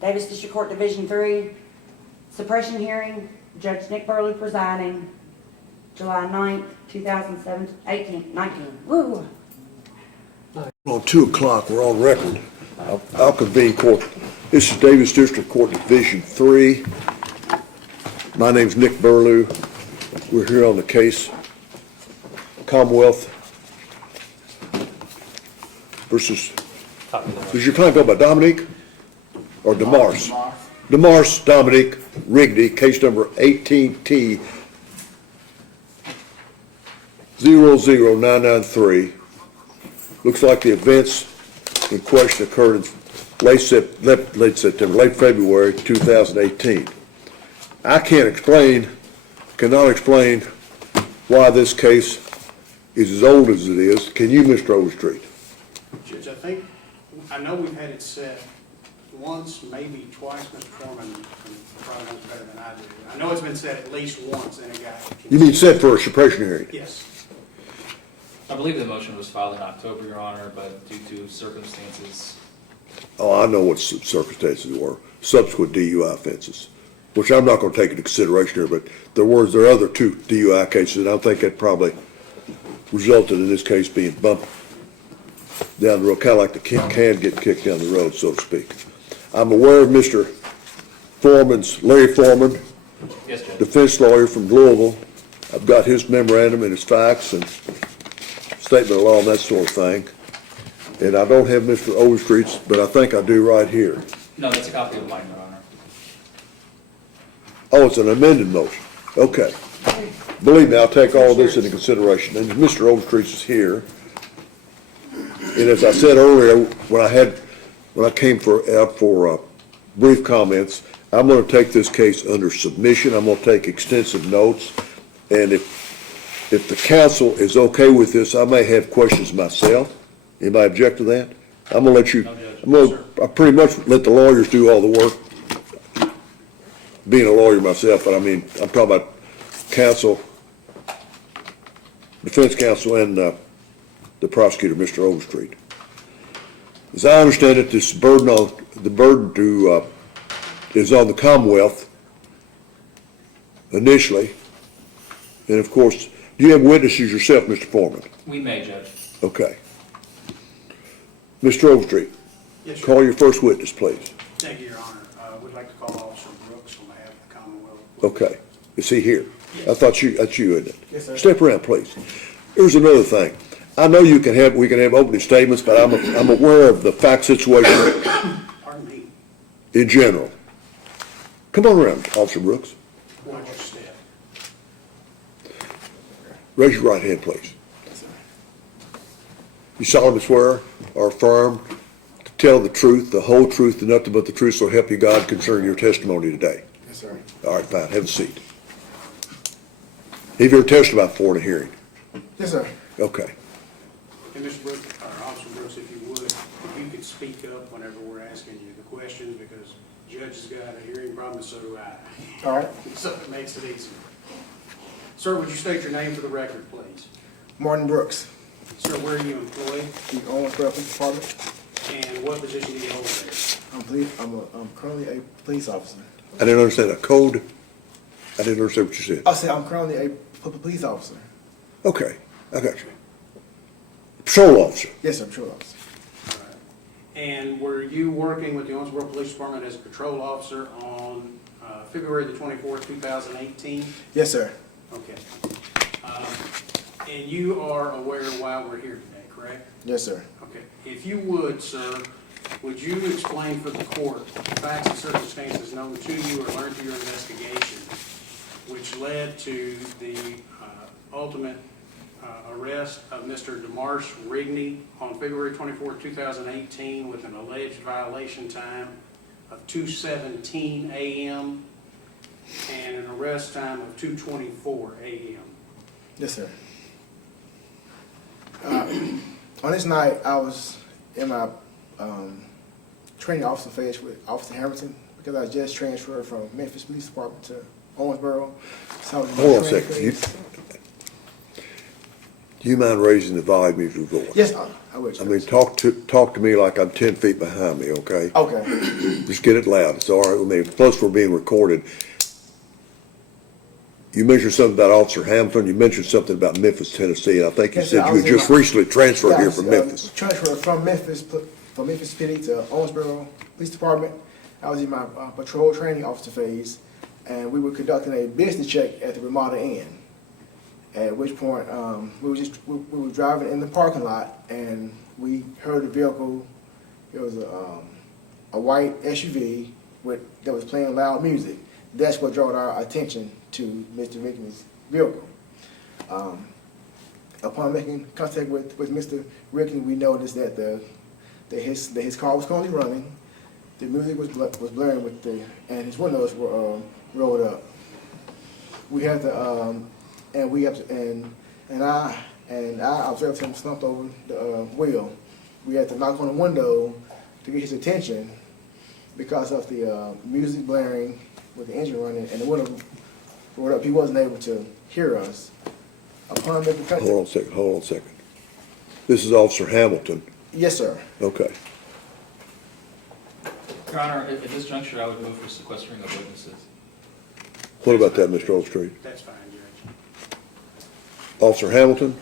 Daviess District Court Division 3, suppression hearing, Judge Nick Burlew presiding, July 9th, 2019. Woo! On 2 o'clock, we're on record. I'll convene court. This is Daviess District Court Division 3. My name's Nick Burlew. We're here on the case Commonwealth versus, does your client go by Dominique or Demars? Demars Dominique Rigney, case number 18T 00993. Looks like the events in question occurred in late February 2018. I cannot explain why this case is as old as it is. Can you, Mr. Overstreet? Judge, I know we've had it set once, maybe twice. Mr. Forman probably knows better than I do. I know it's been set at least once, and it got. You mean set for a suppression hearing? Yes. I believe the motion was filed in October, Your Honor, but due to circumstances. Oh, I know what circumstances were. Subsequent DUI offenses, which I'm not going to take into consideration here, but there are other 2 DUI cases, and I think that probably resulted in this case being bumped down the road, kind of like the can get kicked down the road, so to speak. I'm aware of Mr. Larry Forman, Yes, Judge. defense lawyer from Louisville. I've got his memorandum and his facts and statement of law and that sort of thing. And I don't have Mr. Overstreet's, but I think I do right here. No, that's a copy of mine, Your Honor. Oh, it's an amended motion. Okay. Believe me, I'll take all this into consideration. And Mr. Overstreet's is here. And as I said earlier, when I came out for brief comments, I'm going to take this case under submission. I'm going to take extensive notes. And if the council is okay with this, I may have questions myself. Anybody object to that? I'm going to let you, I pretty much let the lawyers do all the work. Being a lawyer myself, but I mean, I'm talking about counsel, defense counsel, and the prosecutor, Mr. Overstreet. As I understand it, the burden is on the Commonwealth initially, and of course, do you have witnesses yourself, Mr. Forman? We may, Judge. Okay. Mr. Overstreet, Yes, sir. call your first witness, please. Thank you, Your Honor. We'd like to call Officer Brooks on behalf of the Commonwealth. Okay. Is he here? I thought that's you, isn't it? Yes, sir. Step around, please. Here's another thing. I know we can have opening statements, but I'm aware of the fact situation Pardon me. in general. Come on around, Officer Brooks. Watch your step. Raise your right hand, please. You solemnly swear or affirm to tell the truth, the whole truth, and nothing but the truth, so help you God concerning your testimony today. Yes, sir. All right, fine. Have a seat. Have you ever testified before in a hearing? Yes, sir. Okay. And Mr. Brooks, or Officer Brooks, if you would, if you could speak up whenever we're asking you the questions, because Judge has got a hearing problem, and so do I. All right. So it makes it easier. Sir, would you state your name for the record, please? Martin Brooks, Sir, where are you employed, the Owensboro Police Department. and what position do you hold there? I'm currently a police officer. I didn't understand a code. I didn't understand what you said. I said I'm currently a police officer. Okay, I got you. Patrol officer. Yes, sir, patrol officer. All right. And were you working with the Owensboro Police Department as a patrol officer on February the 24th, 2018? Yes, sir. Okay. And you are aware why we're here today, correct? Yes, sir. Okay. If you would, sir, would you explain for the court the facts and circumstances known to you or learned through your investigation which led to the ultimate arrest of Mr. Daviess Rigney on February 24, 2018 with an alleged violation time of 2:17 a.m. and an arrest time of 2:24 a.m.? Yes, sir. On this night, I was in my training officer phase with Officer Hamilton because I just transferred from Memphis Police Department to Owensboro. So I was in my Hold on a training second. phase. Do you mind raising the volume of your voice? Yes, I will. I mean, talk to me like I'm 10 feet behind me, okay? Okay. Just get it loud. It's all right with me. Plus, we're being recorded. You mentioned something about Officer Hamilton. You mentioned something about Memphis, Tennessee, and I think you Yes, sir. said I you was had in just my- recently transferred Yeah, here from Memphis. Transferred from Memphis PD to Owensboro Police Department. I was in my patrol training officer phase, and we were conducting a business check at the Ramada Inn. At which point, we were driving in the parking lot, and we heard a vehicle. It was a white SUV that was playing loud music. That's what drew our attention to Mr. Rickman's vehicle. Upon making contact with Mr. Rickman, we noticed that his car was currently running. The music was blaring and his windows were rolled up. We had to, and I observed him slumped over the wheel. We had to knock on the window to get his attention because of the music blaring with the engine running and the window rolled up. He wasn't able to hear us. Upon making contact. Hold on a second. This is Officer Hamilton. Yes, sir. Okay. Your Honor, at this juncture, I would move for sequestering of witnesses. What about that, Mr. Overstreet? That's fine, Judge. Officer Hamilton?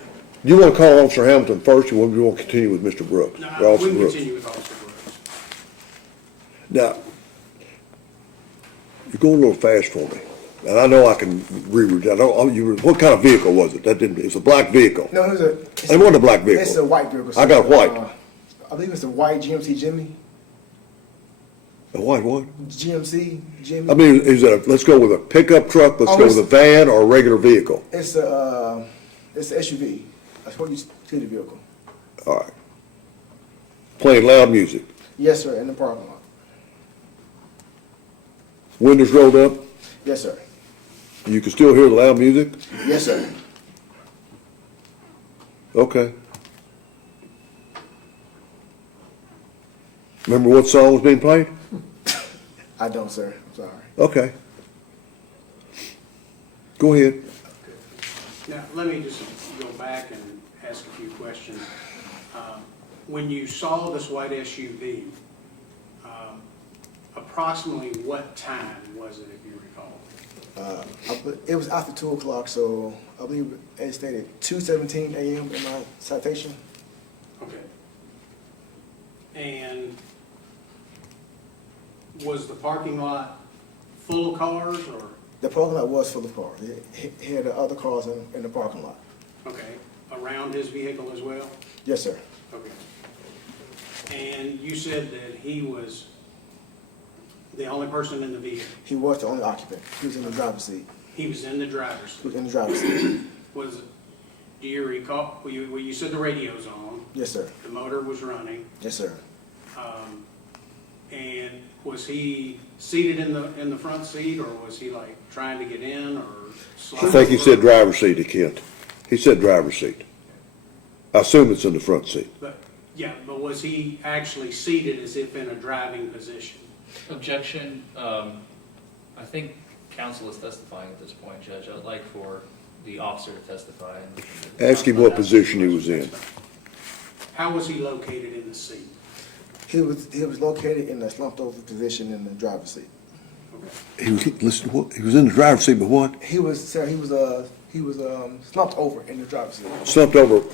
Do you want to call Officer Hamilton first, or do you want to continue with Mr. Brooks? No, Or Officer we can Brooks? continue with Officer Brooks. Now, you're going a little fast for me. And I know I can reread. What kind of vehicle was it? It's a black vehicle. No, it wasn't a black vehicle. It's a white vehicle. I got white. I believe it's a white GMC Jimmy. A white what? GMC Jimmy. I mean, let's go with a pickup truck, let's go with a van, or a regular vehicle? It's a SUV. That's what you see the vehicle. All right. Playing loud music. Yes, sir, in the parking lot. Windows rolled up. Yes, sir. You can still hear the loud music? Yes, sir. Okay. Remember what song was being played? I don't, sir. I'm sorry. Okay. Go ahead. Now, let me just go back and ask a few questions. When you saw this white SUV, approximately what time was it, if you recall? It was after 2 o'clock, so I believe it stated 2:17 a.m. in my citation. Okay. And was the parking lot full of cars, or? The parking lot was full of cars. It had other cars in the parking lot. Okay, around his vehicle as well? Yes, sir. Okay. And you said that he was the only person in the vehicle? He was the only occupant. He was in the driver's seat. He was in the driver's He seat? was in the driver's seat. Do you recall, well, you said the radio's on, Yes, sir. the motor was running, Yes, sir. and was he seated in the front seat, or was he like trying to get in, or sliding? I think he over? said driver's seat, Kent. He said driver's seat. I assume it's in the front seat. But, yeah, but was he actually seated as if in a driving position? Objection, I think counsel is testifying at this point, Judge. I'd like for the officer to testify. Ask him what position he was in. How was he located in the seat? He was located in a slumped over position in the driver's seat. Okay. He was in the driver's seat, but what? He was slumped over in the driver's seat. Slumped over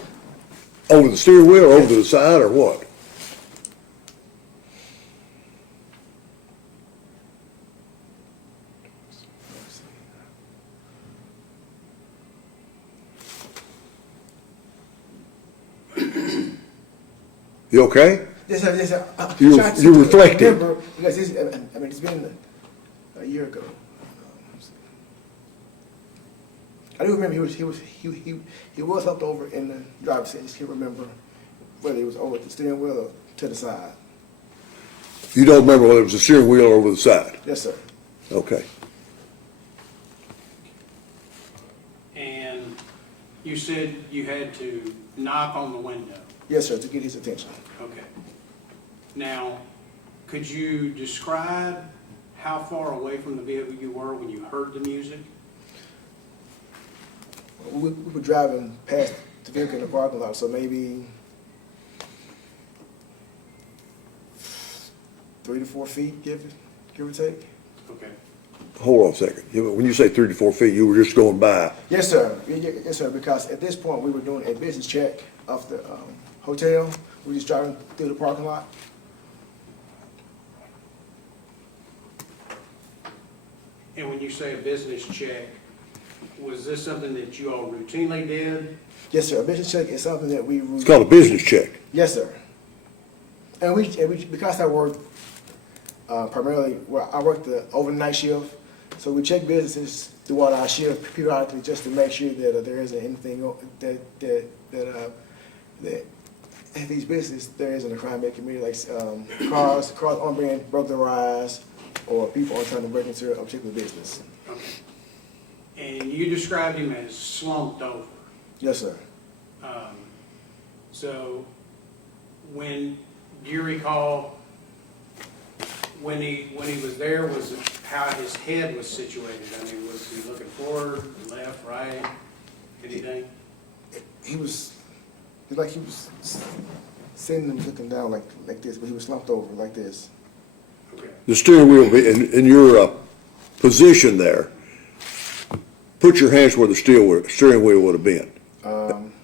the steering wheel, or over to the side, or what? You okay? Yes, sir. Yes, sir. You're reflecting. Remember, because it's been a year ago. I do remember he was slumped over in the driver's seat. I just can't remember whether he was over the steering wheel or to the side. You don't remember whether it was the steering wheel or over the side? Yes, sir. Okay. And you said you had to knock on the window. Yes, sir, to get his attention. Okay. Now, could you describe how far away from the vehicle you were when you heard the music? We were driving past the vehicle in the parking lot, so maybe 3 to 4 feet, give or take. Okay. Hold on a second. When you say 3 to 4 feet, you were just going by. Yes, sir. Yes, sir, because at this point, we were doing a business check of the hotel. We were just driving through the parking lot. And when you say a business check, was this something that you all routinely did? Yes, sir. A business check is something that we. It's called a business check. Yes, sir. And we because I work primarily, well, I work the overnight shift, so we check businesses throughout our shift periodically just to make sure that there isn't anything that at these businesses there isn't a crime being committed, like cars aren't being burglarized or people are trying to break into a particular business. Okay. And you described him as slumped over. Yes, sir. So do you recall when he was there, was it how his head was situated? I mean, was he looking forward, left, right, anything? He was sitting and looking down like this, but he was slumped over like this. Okay. The steering wheel, in your position there, put your hands where the steering wheel would have been.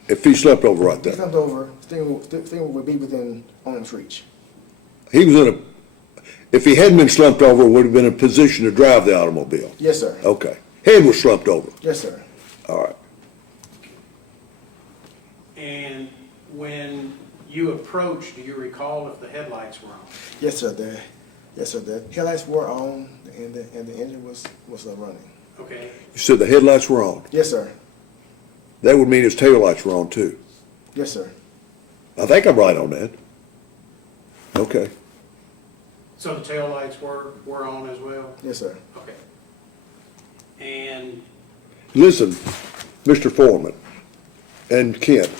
If he slept over right If he there. slumped over, steering wheel would be within arm's reach. He was if he hadn't been slumped over, would have been in a position to drive the automobile. Yes, sir. Okay. Head was slumped over. Yes, sir. All right. And when you approached, do you recall if the headlights were on? Yes, sir. The headlights were on and the engine was running. Okay. You said the headlights were on. Yes, sir. That would mean his taillights were on too. Yes, sir. I think I'm right on that. Okay. So the taillights were on as well? Yes, sir. Okay. And Listen, Mr. Forman and Kent,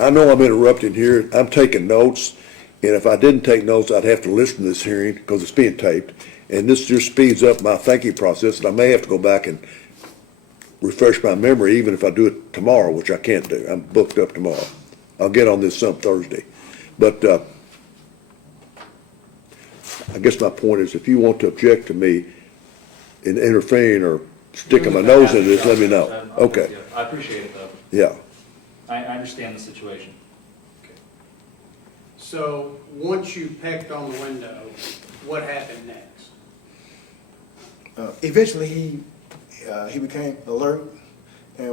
I know I'm interrupting here. I'm taking notes, and if I didn't take notes, I'd have to listen to this hearing because it's being taped. And this just speeds up my thinking process, and I may have to go back and refresh my memory, even if I do it tomorrow, which I can't do. I'm booked up tomorrow. I'll get on this some Thursday. But I guess my point is, if you want to object to me in interfering or sticking my nose in this, let me know. Okay, I appreciate it, though. yeah. I understand the situation. so once you pecked on the window, what happened next? Eventually, he became alert, and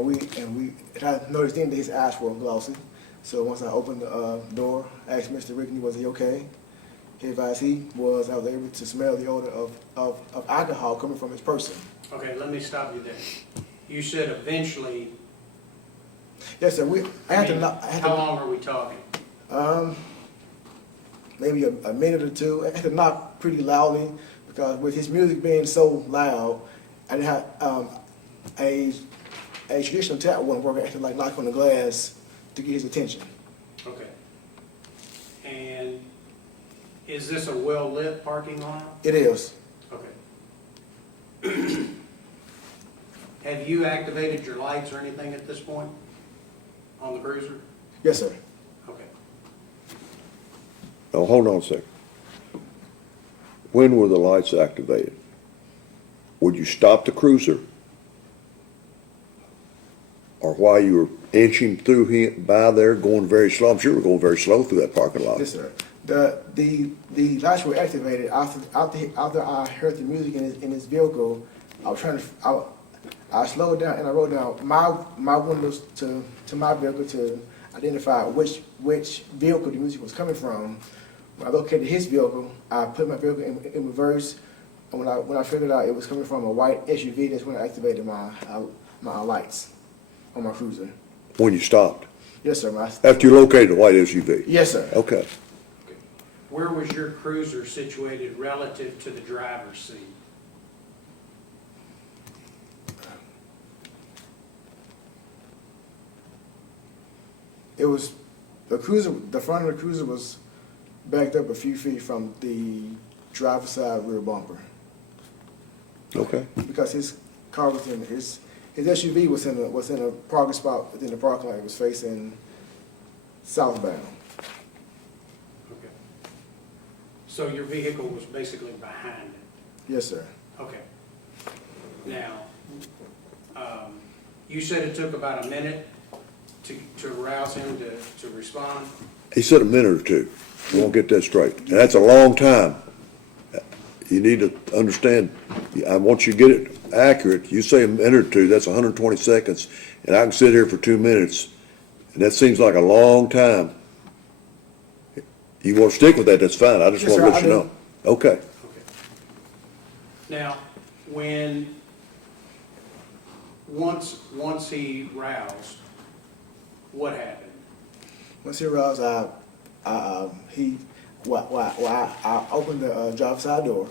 I noticed then that his eyes were glossy. So once I opened the door, I asked Mr. Rickney, was he okay? He advised he was. I was able to smell the odor of alcohol coming from his person. Okay, let me stop you there. You said eventually. Yes, sir. How long are we talking? Maybe a minute or two. I had to knock pretty loudly because with his music being so loud, I didn't have a traditional tap wasn't working. I had to like knock on the glass to get his attention. Okay. And is this a well-lit parking lot? It is. Okay. Have you activated your lights or anything at this point on the cruiser? Yes, sir. Okay. Now, hold on a second. When were the lights activated? Would you stop the cruiser? Or while you were inching through him by there, going very slow? I'm sure you were going very slow through that parking lot. Yes, sir. The lights were activated after I heard the music in his vehicle. I slowed down and I rolled down my windows to my vehicle to identify which vehicle the music was coming from. When I located his vehicle, I put my vehicle in reverse. And when I figured out it was coming from a white SUV, that's when I activated my lights on my cruiser. When you stopped? Yes, sir. After you located the white SUV? Yes, sir. Okay. Where was your cruiser situated relative to the driver's seat? It was the front of the cruiser was backed up a few feet from the driver's side rear bumper Okay. because his car was His SUV was in a parking spot within the parking lot. It was facing southbound. Okay. So your vehicle was basically behind it? Yes, sir. Okay. Now, you said it took about a minute to rouse him to respond? He said a minute or two. We won't get that straight. And that's a long time. You need to understand, I want you to get it accurate. You say a minute or two, that's 120 seconds, and I can sit here for 2 minutes, and that seems like a long time. You want to stick with that, that's fine. I just Yes, want sir, to let I you do. know. Okay. Okay. Now, once he roused, what happened? Once he aroused, I opened the driver's side door,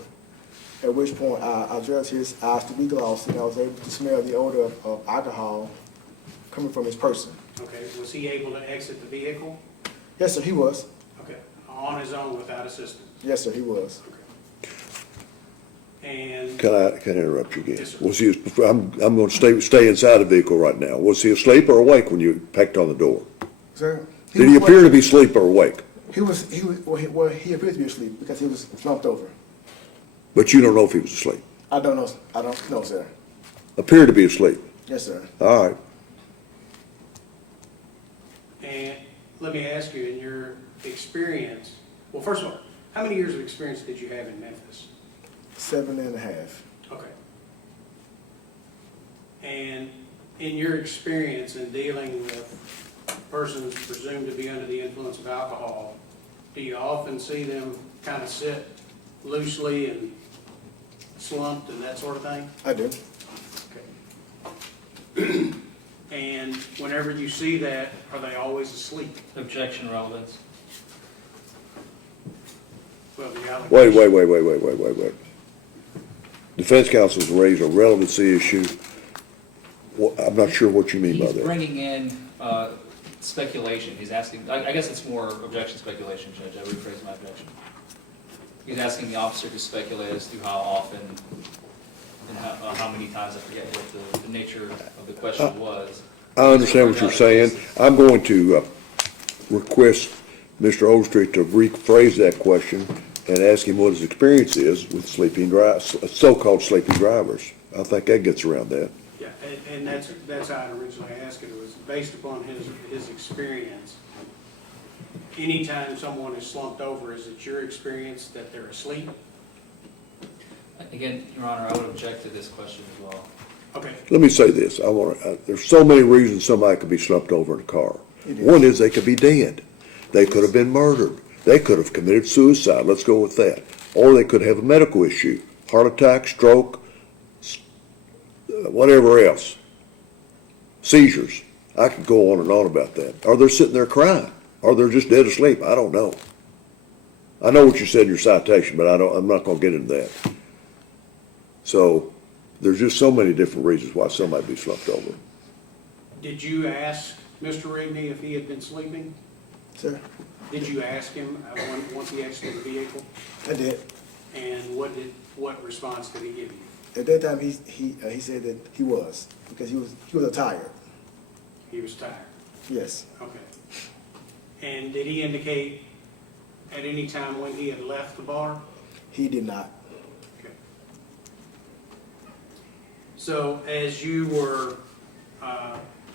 at which point I observed his eyes to be glossed, and I was able to smell the odor of alcohol coming from his person. Okay, was he able to exit the vehicle? Yes, sir, he was. Okay, on his own without assistance? Yes, sir, he was. Okay. And, Can I interrupt you again? Yes, sir. Was he, I'm going to stay inside the vehicle right now. Was he asleep or awake when you pecked on the door? Sir? Did he appear to be asleep or awake? He appeared to be asleep because he was slumped over. But you don't know if he was asleep. I don't know, sir. Appeared to be asleep. Yes, sir. All right. and let me ask you, in your experience, well, first of all, how many years of experience did you have in Memphis? 7.5. Okay. And in your experience in dealing with persons presumed to be under the influence of alcohol, do you often see them kind of sit loosely and slumped and that sort of thing? I do. Okay. And whenever you see that, are they always asleep? Objection, relevance. Well, the allegation- Wait. Defense counsel's raised a relevancy issue. I'm not sure what you mean by He's that. bringing in speculation. He's asking, I guess it's more objection speculation, Judge. I rephrase my objection. He's asking the officer to speculate as to how often and how many times, I forget what the nature of the question was. I understand what you're saying. I'm going to request Mr. Overstreet to rephrase that question and ask him what his experience is with so-called sleeping drivers. I think that gets around that. Yeah, and that's how I originally asked it. It was based upon his experience. Anytime someone is slumped over, is it your experience that they're asleep? Again, Your Honor, I would object to this question as well. Okay, Let me say this. There's so many reasons somebody could be slumped over in a car. It is. One is they could be dead. They could have been murdered. They could have committed suicide. Let's go with that. Or they could have a medical issue, heart attack, stroke, whatever else. Seizures. I could go on and on about that. Or they're sitting there crying. Or they're just dead asleep. I don't know. I know what you said in your citation, but I'm not going to get into that. So there's just so many different reasons why somebody be slumped over. did you ask Mr. Rigney if he had been sleeping? Sir, Did you ask him once he exited the vehicle? I did. And what response did he give you? At that time, he said that he was, because he was tired. He was tired. Yes. Okay. And did he indicate at any time when he had left the bar? He did not. Okay. So as you were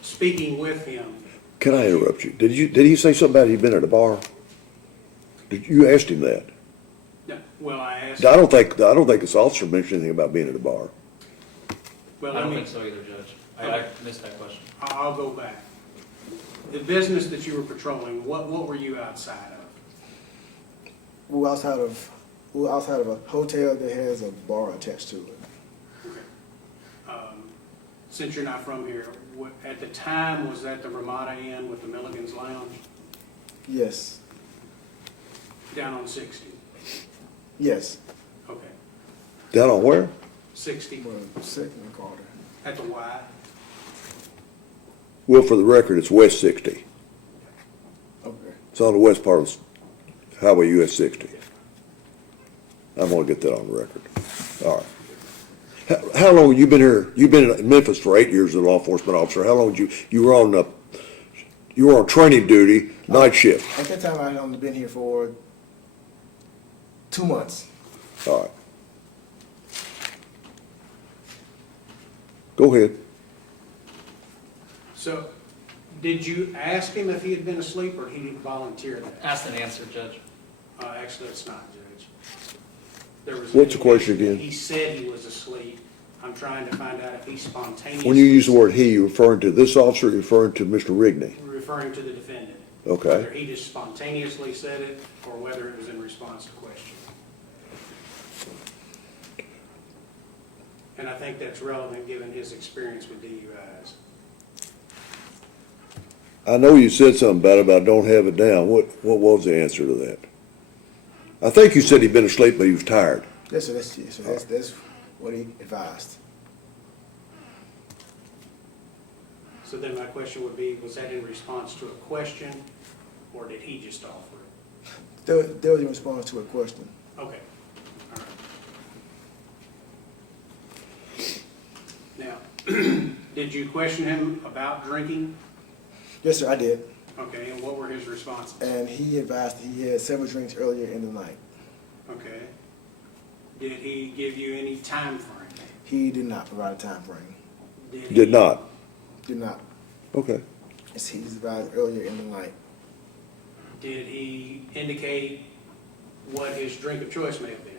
speaking with him, Can I interrupt you? Did he say something about he'd been at a bar? Did you ask him that? no, well, I asked. I don't think this officer mentioned anything about being at a bar. Well, I let don't me, think so either, Judge. I missed that question. I'll go back. The business that you were patrolling, what were you outside of? We were outside of a hotel that has a bar attached to it. Okay. Since you're not from here, at the time, was that the Ramada Inn with the Milligan's Lounge Yes. down on 60? Yes. Okay, Down on where? 60 Well, second and Carter. at the Y? Well, for the record, it's West 60. Okay. It's on the west part of Highway US 60. I'm gonna get that on the record. All right. How long have you been here? You've been in Memphis for 8 years as a law enforcement officer. How long did you were on training duty, night shift? At that time, I had only been here for 2 months. All right. Go ahead. So, did you ask him if he had been asleep, or he didn't volunteer that? Asked and answered, Judge. Actually, it's not, Judge. There was What's the question indication again? that he said he was asleep. I'm trying to find out if he spontaneously. When you use the word he, you referring to this officer or you referring to Mr. Rigney? Referring to the defendant. Okay. Whether he just spontaneously said it, or whether it was in response to question. And I think that's relevant given his experience with DUIs. I know you said something about it, but I don't have it down. What was the answer to that? I think you said he'd been asleep, but he was tired. Yes, sir, that's what he advised. So then my question would be, was that in response to a question, or did he just offer it? There was a response to a question. Okay, all right. Now, did you question him about drinking? Yes, sir, I did. Okay, and what were his responses? And he advised that he had several drinks earlier in the night. Okay. Did he give you any time frame? He did not provide a time frame. Did not. Did not. Okay. As he advised earlier in the night. Did he indicate what his drink of choice may have been?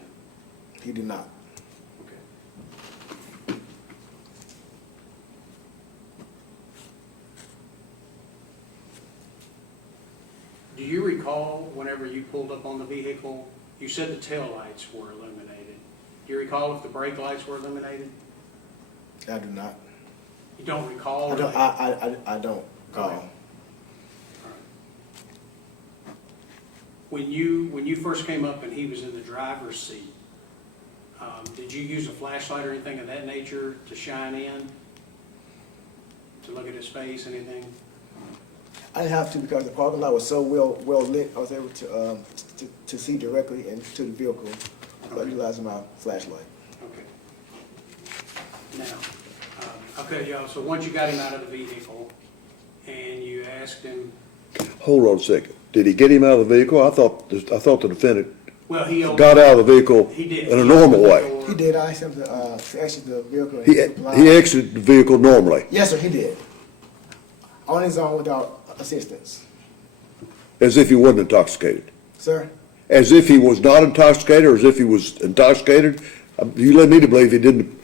He did not. Okay. Do you recall whenever you pulled up on the vehicle, you said the tail lights were illuminated. Do you recall if the brake lights were illuminated? I do not. You don't recall? I don't. I don't. Okay. All right. When you first came up and he was in the driver's seat, did you use a flashlight or anything of that nature to shine in? To look at his face, anything? I didn't have to because the parking lot was so well lit. I was able to see directly into the vehicle by utilizing my flashlight. Okay. Now, okay, y'all, so once you got him out of the vehicle and you asked him, Hold on a second. Did he get him out of the vehicle? I thought the defendant well, he got out of the vehicle He did. in a normal way. He did. I asked him to exit the vehicle. And He complied. exited the vehicle normally, Yes, sir. He did. On his own without assistance. as if he wasn't intoxicated. Sir? As if he was not intoxicated, or as if he was intoxicated. You led me to believe he didn't,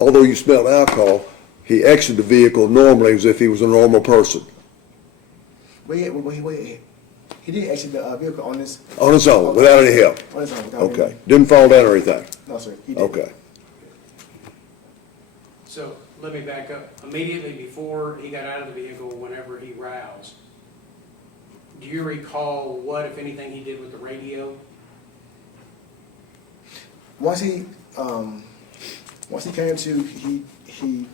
although you smelled alcohol, he exited the vehicle normally as if he was a normal person. He did exit the vehicle on his On his own, without any help. On his own without Okay. any- Didn't fall down or anything. No, sir. He didn't. Okay. so let me back up. Immediately before he got out of the vehicle, whenever he roused, do you recall what, if anything, he did with the radio? Once he came to, he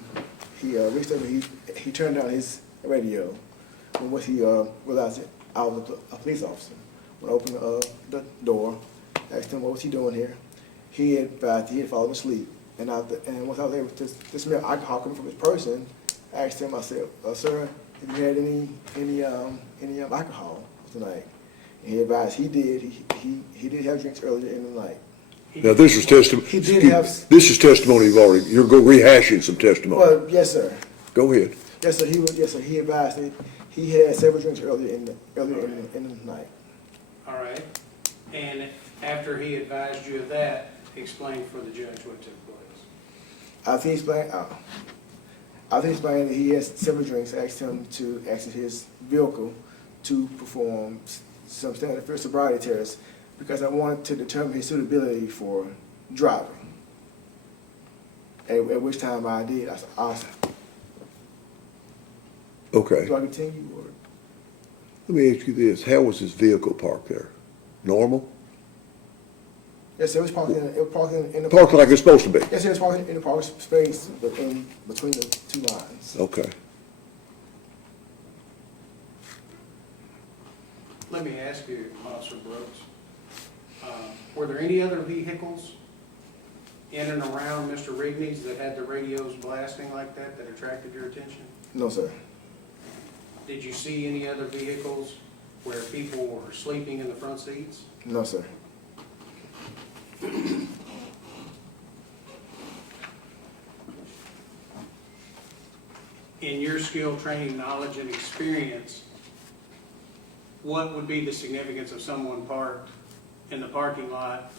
reached over, he turned down his radio. And once he realized that I was a police officer, when I opened the door, asked him what was he doing here. He advised he had fallen asleep, and once I was able to smell alcohol coming from his person, I asked him. I said, "Sir, have you had any alcohol tonight?" And he advised he did. He did have drinks earlier in the night. Now, this is testimony. He did have- This is testimony you're rehashing some testimony. Well, yes, sir. Go ahead. Yes, sir. He advised that he had several drinks earlier in the night. All right. And after he advised you of that, explain for the judge what took place. After he explained that he had several drinks, I asked him to exit his vehicle to perform some standard field sobriety tests because I wanted to determine his suitability for driving. At which time I did. I said, Okay. do I continue? Or? Let me ask you this. How was his vehicle parked there? Normal? Yes, sir. It was parked in the Parked like it's supposed to be? Yes, sir. It was parked in the parking space between the two lines. Okay. Let me ask you, Officer Brooks, were there any other vehicles in and around Mr. Rigney's that had the radios blasting like that attracted your attention? No, sir. Did you see any other vehicles where people were sleeping in the front seats? No, sir. In your skill, training, knowledge, and experience, what would be the significance of someone parked in the parking lot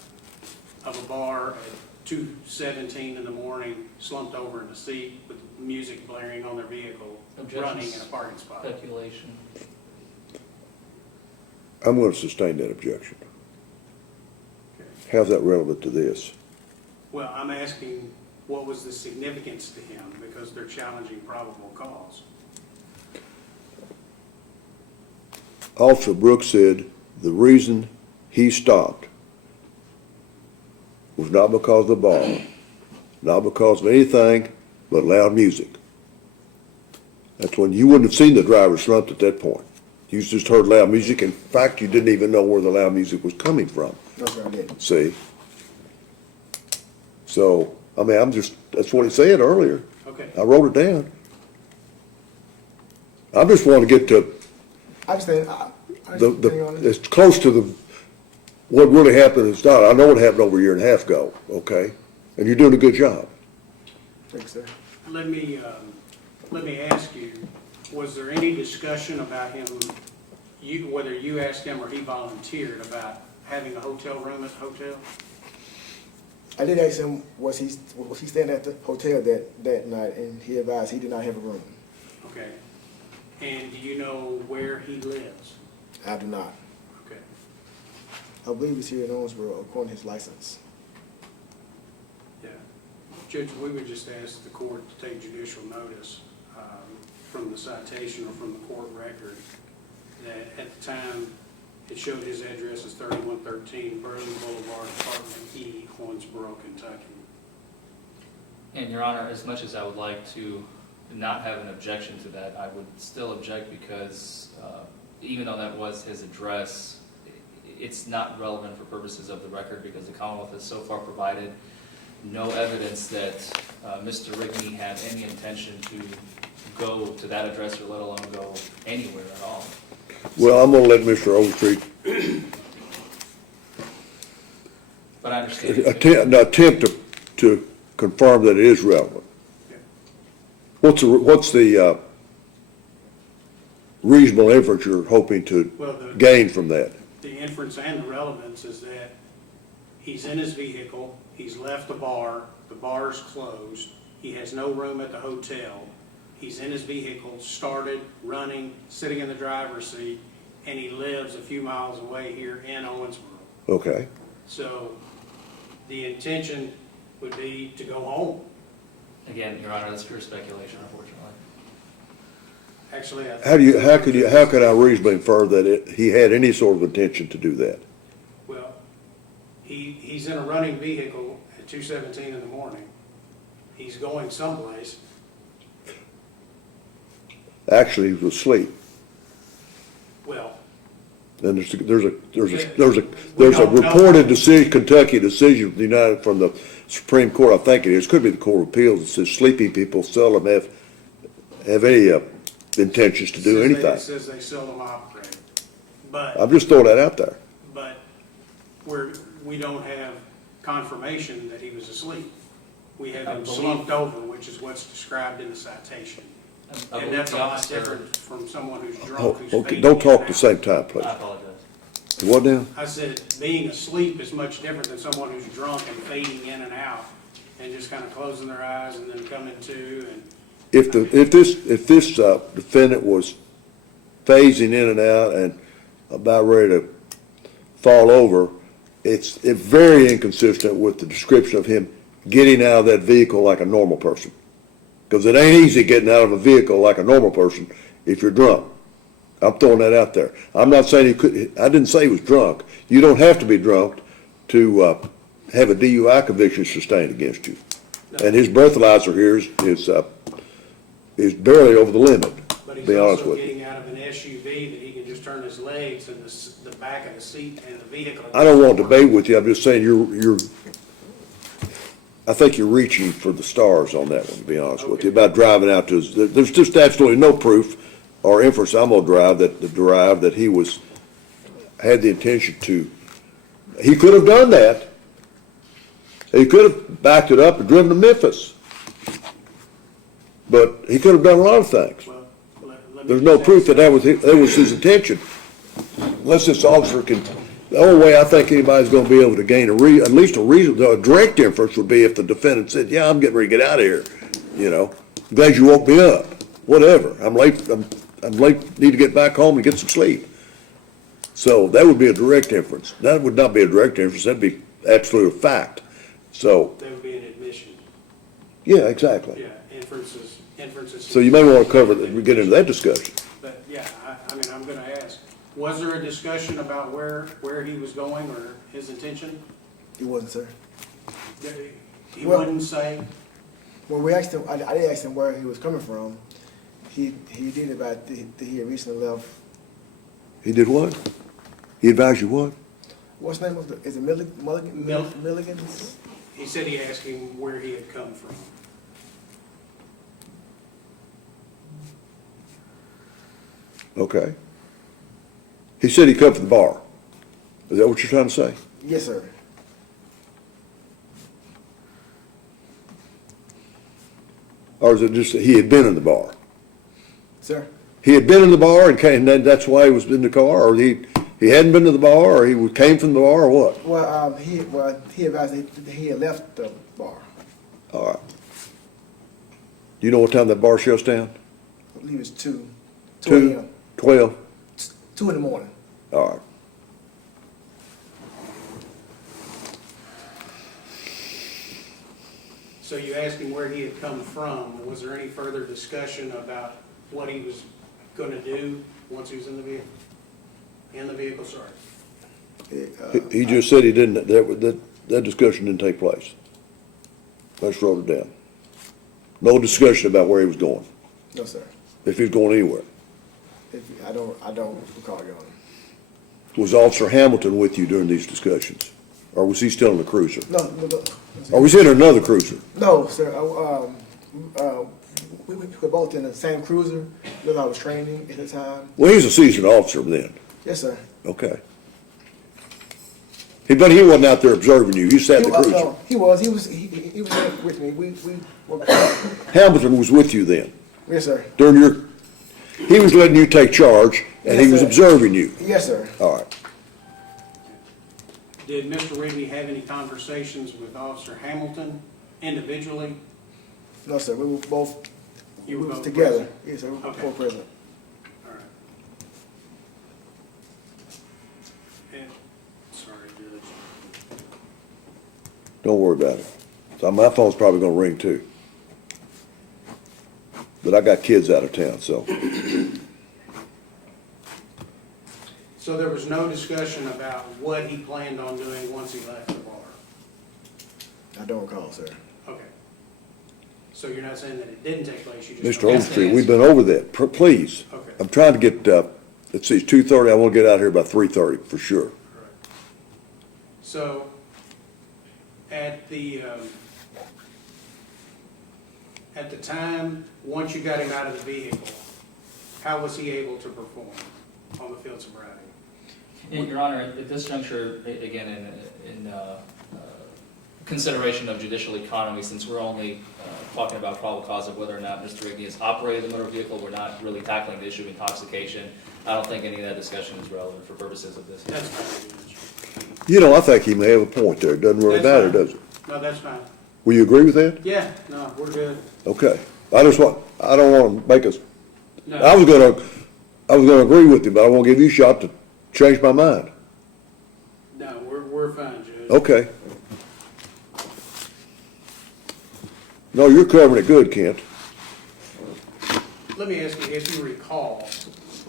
of a bar at 2:17 in the morning, slumped over in a seat with music blaring on their vehicle, running in a parking spot? Speculation. I'm gonna sustain that objection. Okay. How's that relevant to this? Well, I'm asking, what was the significance to him, because they're challenging probable cause? Officer Brooks said the reason he stopped was not because of the bar, not because of anything but loud music. That's when you wouldn't have seen the driver slumped at that point. You just heard loud music. In fact, you didn't even know where the loud music was coming from. No, sir, I didn't. See? So, I mean, that's what he said earlier. Okay. I wrote it down. I just want to get to I just think, it's close to what really happened is not. I know what happened over a year and a half ago, okay? And you're doing a good job. Thanks, sir. Let me ask you, was there any discussion about him, whether you asked him or he volunteered about having a hotel room at the hotel? I did ask him, was he staying at the hotel that night, and he advised he did not have a room. Okay. And do you know where he lives? I do not. Okay. I believe he's here in Owensboro according to his license. Yeah. Judge, we would just ask the court to take judicial notice from the citation or from the court record that at the time it showed his address as 3113 Burlew Boulevard, Apartment E, Owensboro, Kentucky. And Your Honor, as much as I would like to not have an objection to that, I would still object because even though that was his address, it's not relevant for purposes of the record because the Commonwealth has so far provided no evidence that Mr. Rigney had any intention to go to that address or let alone go anywhere at all. Well, I'm gonna let Mr. Overstreet But I understand. attempt to confirm that it is relevant. Yeah. What's the reasonable inference you're hoping to Well, gain from that? the inference and the relevance is that he's in his vehicle, he's left the bar's closed, he has no room at the hotel, he's in his vehicle, started, running, sitting in the driver's seat, and he lives a few miles away here in Owensboro. Okay. So the intention would be to go home. Again, Your Honor, that's pure speculation, unfortunately. Actually, How could I reasonably infer that he had any sort of intention to do that? well, he's in a running vehicle at 2:17 in the morning. He's going someplace. Actually, he was asleep. Well, And there's a reported decision, Kentucky decision from the Supreme Court, I think it is, could be the Court of Appeals, that says sleeping people seldom have any intentions to do anything. It says they seldom operate. But I'm just throwing that out there. we don't have confirmation that he was asleep. We have I him believe- slumped over, which is what's described in the citation. I And believe that's a the lot officer- different from someone who's Oh, drunk, who's okay, fading don't in talk and at the out. same time, please. I apologize. What now? I said, being asleep is much different than someone who's drunk and fading in and out and just kind of closing their eyes and then coming to and. If this defendant was phasing in and out and about ready to fall over, it's very inconsistent with the description of him getting out of that vehicle like a normal person. Because it ain't easy getting out of a vehicle like a normal person if you're drunk. I'm throwing that out there. I'm not saying I didn't say he was drunk. You don't have to be drunk to have a DUI conviction sustained against you. No. And his breathalyzer here is barely over the limit, But to he's be honest also with you. getting out of an SUV that he can just turn his legs and the back of the seat and the vehicle. I don't want to debate with you, I'm just saying I think you're reaching for the stars on that one, to be honest with you, about driving out to, there's just absolutely no proof or inference I'm gonna derive that he had the intention to. He could have done that. He could have backed it up and driven to Memphis. But he could have done a lot of things. Well, let me There's no just proof ask- that that was his intention. Unless this officer can, the only way I think anybody's gonna be able to gain at least a direct inference would be if the defendant said, yeah, I'm getting ready to get out of here, you know? Glad you woke me up, whatever, I'm late, I'm late, need to get back home and get some sleep. So that would be a direct inference. That would not be a direct inference, that'd be absolute fact. So, That would be an admission. yeah, exactly. Yeah, inferences. So you may wanna we get into that discussion. But, yeah, I mean, I'm gonna ask, was there a discussion about where he was going or his intention? It wasn't, sir. He Well- wouldn't say? When we asked him, I did ask him where he was coming from. He did about that he had recently left. He did what? He advised you what? What's the name of is it Milligan's? He said he asked him where he had come from. Okay. He said he come from the bar. Is that what you're trying to say? Yes, sir. Or is it just that he had been in the bar? Sir? He had been in the bar and came, and that's why he was in the car, or he hadn't been to the bar, or he came from the bar, or what? Well, he advised that he had left the bar. All right. Do you know what time that bar shuts down? I believe it's 2 2, a.m. 12? 2 in the morning. All right. So you asked him where he had come from. Was there any further discussion about what he was gonna do once he was in the vehicle? In the vehicle, sorry. He just said he didn't, that discussion didn't take place. Let's wrote it down. No discussion about where he was going, No, sir. if he was going anywhere. I don't recall going. Was Officer Hamilton with you during these discussions? Or was he still in the cruiser? No, Or was he in another cruiser? no, sir. We were both in the same cruiser because I was training at the time. Well, he was a seasoned officer then. Yes, sir. Okay. But he wasn't out there observing you. He sat in the cruiser. No, he was there with me. We were, Hamilton was with you then. yes, sir. He was letting you take charge and he Yes, was sir. observing you. Yes, sir. All right. Did Mr. Whitney have any conversations with Officer Hamilton individually? No, sir. We were both, You were both together. present? Yes, sir. We were Okay. both present. All right. And, sorry, Judge. Don't worry about it. So my phone's probably gonna ring too. But I got kids out of town, so. So there was no discussion about what he planned on doing once he left the bar? I don't recall, sir. Okay. So you're not saying that it didn't take place, you just. Mr. don't- Overstreet, we've been over that. Please. Okay. I'm trying to get, let's see, it's 2:30. I wanna get out here by 3:30 for sure. Correct. So, at the time, once you got him out of the vehicle, how was he able to perform on the field sobriety? Your Honor, at this juncture, again, in consideration of judicial economy, since we're only talking about probable cause of whether or not Mr. Rigney has operated the motor vehicle, we're not really tackling the issue of intoxication. I don't think any of that discussion is relevant for purposes of this. That's fine, Judge. You know, I think he may have a point there. It doesn't really That's matter, fine. does it? No, that's fine. Will you agree with that? Yeah, no, we're good. Okay. I don't wanna make us, No. I was gonna agree with you, but I won't give you a shot to change my mind. No, we're fine, Judge. Okay. No, you're covering it good, Kent. Let me ask you, if you recall,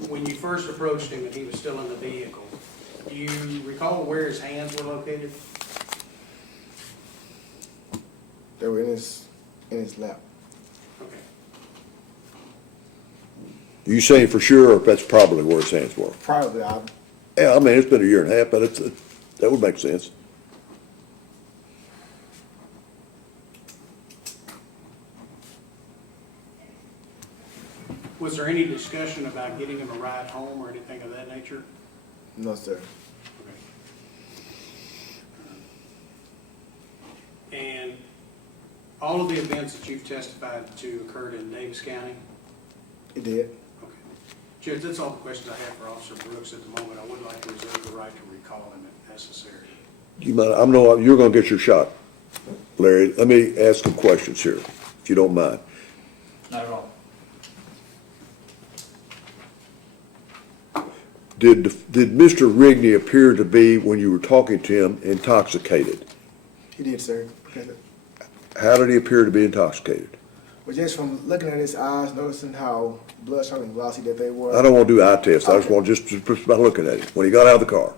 when you first approached him and he was still in the vehicle, do you recall where his hands were located? They were in his lap. Okay. You saying for sure, or that's probably where his hands were? Probably, Yeah, I mean, it's been a year and a half, but that would make sense. Was there any discussion about getting him a ride home or anything of that nature? No, sir. And all of the events that you've testified to occurred in Daviess County? It did. Okay. Judge, that's all the questions I have for Officer Brooks at the moment. I would like to reserve the right to recall him if necessary. You might, I know you're gonna get your shot, Larry. Let me ask some questions here, if you don't mind. Not at all. Did Mr. Rigney appear to be, when you were talking to him, intoxicated? He did, sir. How did he appear to be intoxicated? But just from looking at his eyes, noticing how bloodshot and glossy that they were. I don't want to do eye tests. I just want just by looking at him. When he got out of the car,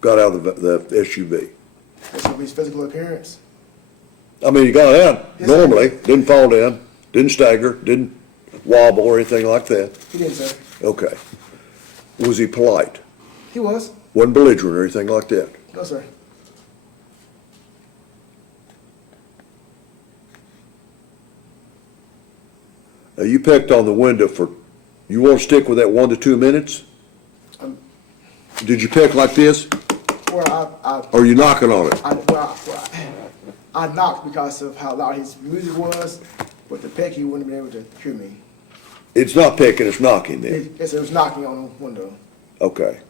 got out of the SUV. Just from his physical appearance. I mean, he got out Yes, normally, sir. didn't fall down, didn't stagger, didn't wobble or anything like that. He did, sir. Okay. Was he polite? He was. Wasn't belligerent or anything like that? No, sir. Now, you pecked on the window for, you want to stick with that 1 to 2 minutes? Did you peck like this? Well, Or are you knocking on it? I knocked because of how loud his music was, but the peck, he wouldn't have been able to hear me. It's not pecking, it's knocking then. Yes, it was knocking on the window. Okay.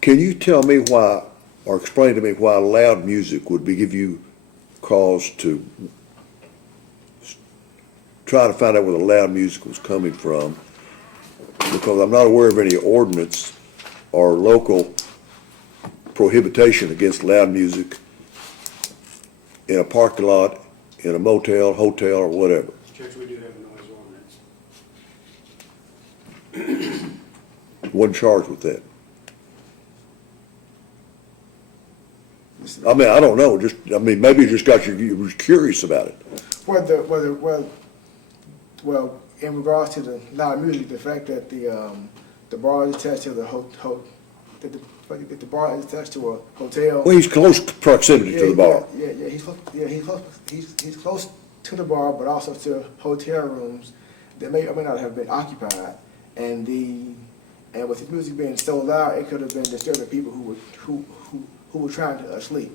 Can you tell me why, or explain to me why loud music would give you cause to try to find out where the loud music was coming from? Because I'm not aware of any ordinance or local prohibition against loud music in a parking lot, in a motel, hotel, or whatever. Judge, we do have a noise ordinance. Wasn't charged with that. I mean, I don't know, maybe you just got you was curious about it. Well, in regards to the loud music, the fact that the bar is attached to the that the bar is attached to a hotel. Well, he's close proximity to the bar. Yeah, he's close to the bar, but also to hotel rooms that may or may not have been occupied. And with the music being so loud, it could have been disturbing people who were trying to sleep.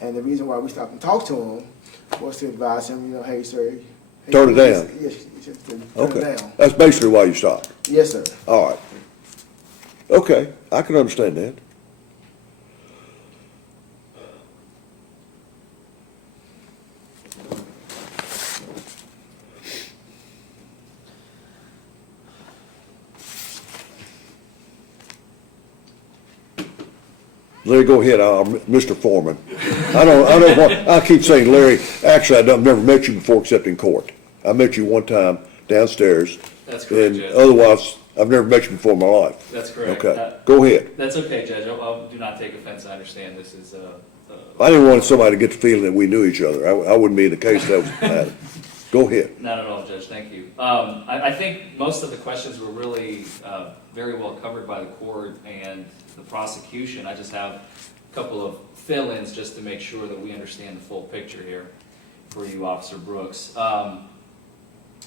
And the reason why we stopped and talked to him was to advise him, hey, sir. Hey, Turn it down. Yes, just turn Okay, it down. that's basically why you stopped. Yes, sir. All right. Okay, I can understand that. Larry, go ahead, Mr. Forman. I keep saying Larry, actually, I've never met you before except in court. I met you one time downstairs. That's correct, And Judge. otherwise, I've never met you before in my life. That's correct. Okay, go ahead. That's okay, Judge. I do not take offense. I understand this is, I didn't want somebody to get the feeling that we knew each other. I wouldn't be in the case that was bad. Go ahead. not at all, Judge. Thank you. I think most of the questions were really very well covered by the court and the prosecution. I just have a couple of fill-ins just to make sure that we understand the full picture here for you, Officer Brooks.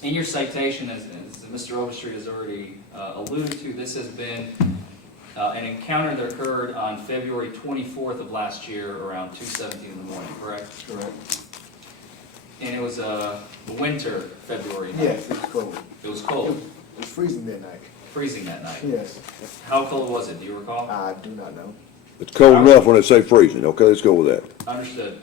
In your citation, as Mr. Overstreet has already alluded to, this has been an encounter that occurred on February 24th of last year around 2:17 in the morning, correct? Correct. And it was a winter February night. Yes, it's cold. It was cold, It was freezing that night. freezing that night. Yes. How cold was it, do you recall? I do not know. It's cold enough when they say freezing. Okay, let's go with that. Understood.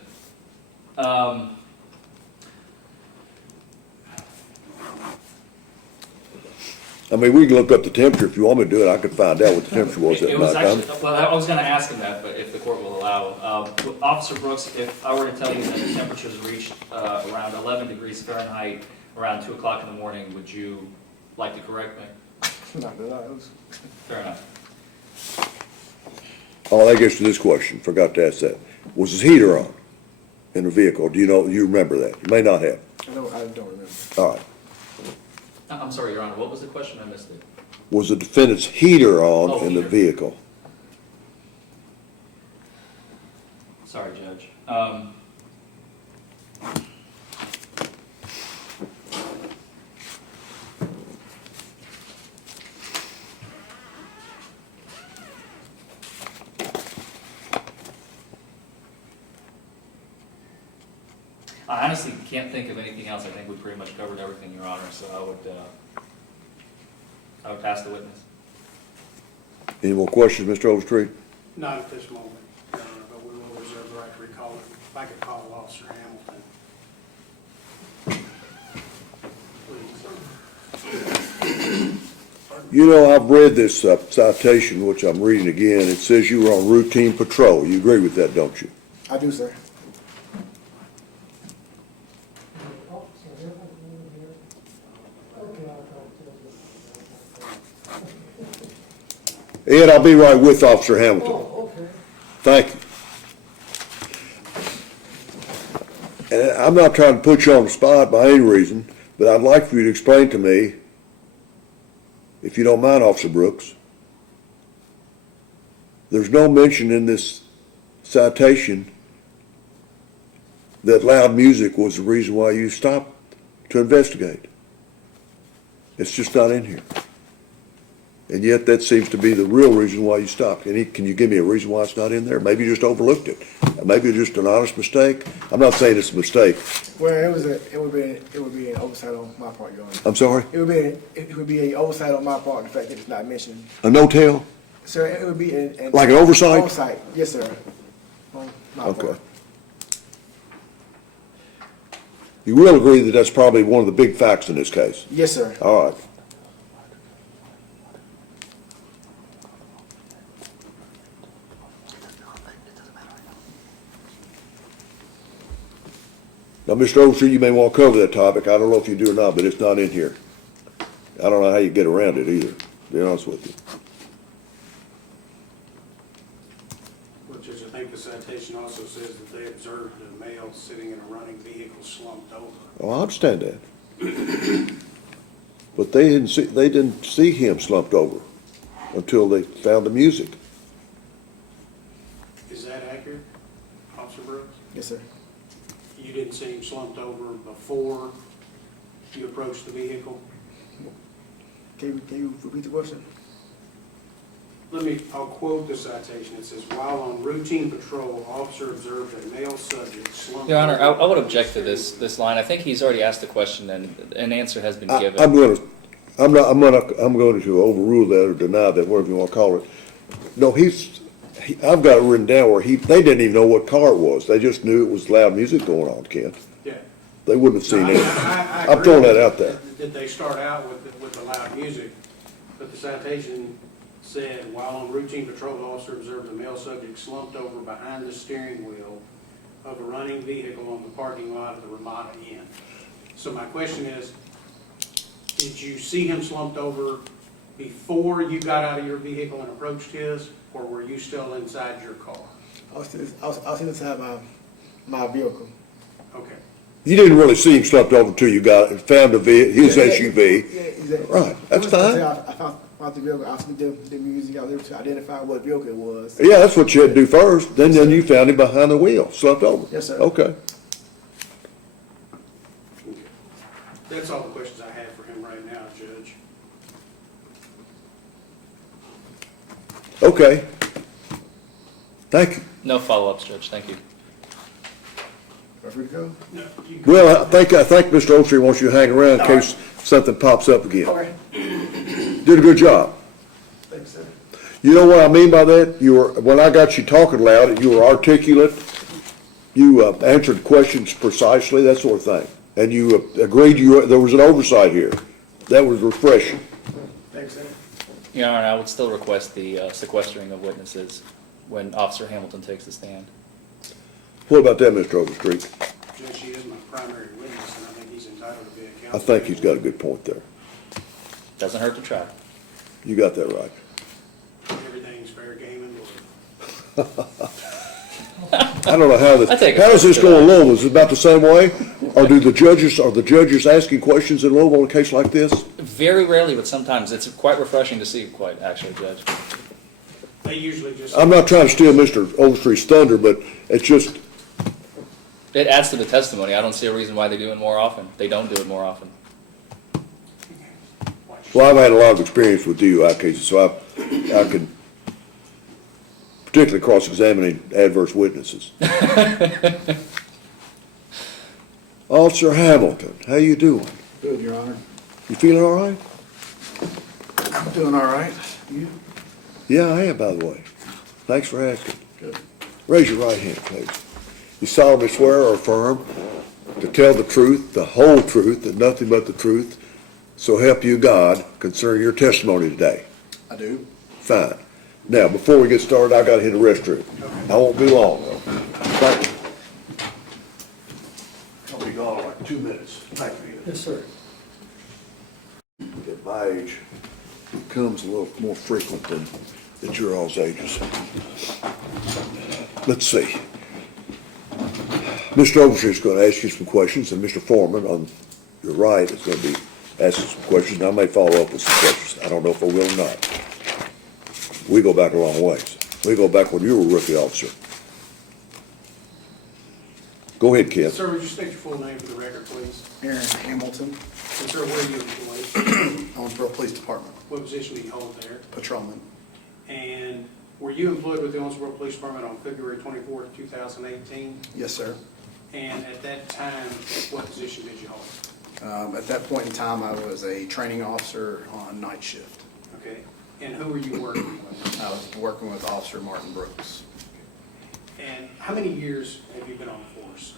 I mean, we can look up the temperature if you want me to do it. I could find out what the temperature was It that was night. actually, well, I was gonna ask him that, but if the court will allow. Officer Brooks, if I were to tell you that the temperatures reached around 11 degrees Fahrenheit around 2 o'clock in the morning, would you like to correct me? Not that I was. Fair enough. Oh, that gets to this question. Forgot to ask that. Was his heater on in the vehicle? Do you remember that? You may not have. I don't remember. All right. I'm sorry, Your Honor, what was the question? I missed it. Was the defendant's heater on Oh, in the heater. vehicle? Sorry, I honestly can't think of anything else. I think we pretty much covered everything, Your Honor, so I would pass the witness. Any more questions, Mr. Overstreet? Not at this moment, Your Honor, but we will reserve the right to recall it. If I could call Officer Hamilton. Please. You know, I've read this citation, which I'm reading again. It says you were on routine patrol. You agree with that, don't you? I do, sir. Ed, I'll be right with Officer Hamilton. Oh, okay. Thank you. And I'm not trying to put you on the spot by any reason, but I'd like for you to explain to me, if you don't mind, Officer Brooks, there's no mention in this citation that loud music was the reason why you stopped to investigate. It's just not in here. And yet that seems to be the real reason why you stopped. Can you give me a reason why it's not in there? Maybe you just overlooked it. Maybe it's just an honest mistake. I'm not saying it's a mistake. Well, it would be an oversight on my part, Your Honor. I'm sorry? It would be an oversight on my part, the fact that it's not mentioned. A no-tell? Sir, it would be an Like an oversight? Oversight, yes, sir. On my Okay. part. You will agree that that's probably one of the big facts in this case? Yes, sir. All right. Now, Mr. Overstreet, you may want to cover that topic. I don't know if you do or not, but it's not in here. I don't know how you get around it either, to be honest with you. Well, Judge, I think the citation also says that they observed a male sitting in a running vehicle slumped over. Oh, I understand that. But they didn't see him slumped over until they found the music. Is that accurate, Officer Brooks? Yes, sir. You didn't see him slumped over before you approached the vehicle? Can you repeat the question? I'll quote the citation. It says, while on routine patrol, officer observed a male subject slumped. Your Honor, over I would on the object to steering this line. I think he's already asked the question and an answer has been given. I'm going to overrule that or deny that, whatever you want to call it. No, I've got it written down where they didn't even know what car it was. They just knew it was loud music going on, Ken. Yeah. They wouldn't have seen No, it. I I'm agree throwing that with out there. Did they start out with the loud music? But the citation said, while on routine patrol, the officer observed a male subject slumped over behind the steering wheel of a running vehicle on the parking lot of the Ramada Inn. So my question is, did you see him slumped over before you got out of your vehicle and approached his, or were you still inside your car? I was still inside my vehicle. Okay. You didn't really see him slumped over until you found his SUV. Yeah, exactly. Right, that's fine. I found the vehicle, I listened to the music, I was able to identify what vehicle it was. Yeah, that's what you had to do first. Then you found him behind the wheel, slumped over. Yes, sir. Okay. That's all the questions I have for him right now, Judge. Okay. Thank you. No follow-ups, Judge. Thank you. Am I free to go? No, you. Well, I think Mr. Overstreet wants you to hang around in case something pops up again. Okay. Did a good job. Thanks, sir. You know what I mean by that? When I got you talking loud, you were articulate. You answered questions precisely, that sort of thing. And you agreed there was an oversight here. That was refreshing. Thanks, sir. Your Honor, I would still request the sequestering of witnesses when Officer Hamilton takes the stand. What about that, Mr. Overstreet? Judge, he is my primary witness, and I think he's entitled to be I accountable. think he's got a good point there. Doesn't hurt to try. You got that right. Everything's fair game and order. I don't know how I take does this offense to go in that. Louisville? Is it about the same way? Or are the judges asking questions in Louisville in a case like this? Very rarely, but sometimes it's quite refreshing to see, actually, Judge. They usually just. I'm not trying to steal Mr. Overstreet's thunder, but it's just, It adds to the testimony. I don't see a reason why they do it more often. They don't do it more often. well, I've had a lot of experience with DUI cases, so I can, particularly cross-examining adverse witnesses. Officer Hamilton, how you doing? Good, Your Honor. You feeling all right? I'm doing all right. You? Yeah, I am, by the way. Thanks for asking. Good. Raise your right hand, please. You solemnly swear or affirm to tell the truth, the whole truth, and nothing but the truth, so help you God concerning your testimony today. I do. Fine. Now, before we get started, I gotta hit the restroom. I won't be long, though. Thank you. I'll be gone in like 2 minutes. Thank you. Yes, sir. At my age, it becomes a little more frequent than at your all's ages. Let's see. Mr. Overstreet's going to ask you some questions, and Mr. Forman, on your right, is going to be asking some questions. I may follow up with some questions. I don't know if I will or not. We go back a long ways. We go back when you were a rookie officer. Go ahead, Ken. Sir, would you state your full name for the record, please? Aaron Hamilton, And sir, where are you employed? Owensboro Police Department, What position do you hold there? patrolman. And were you employed with the Owensboro Police Department on February 24th, 2018? Yes, sir. And at that time, what position did you hold? At that point in time, I was a training officer on night shift. Okay. And who were you working with? I was working with Officer Martin Brooks. And how many years have you been on the force?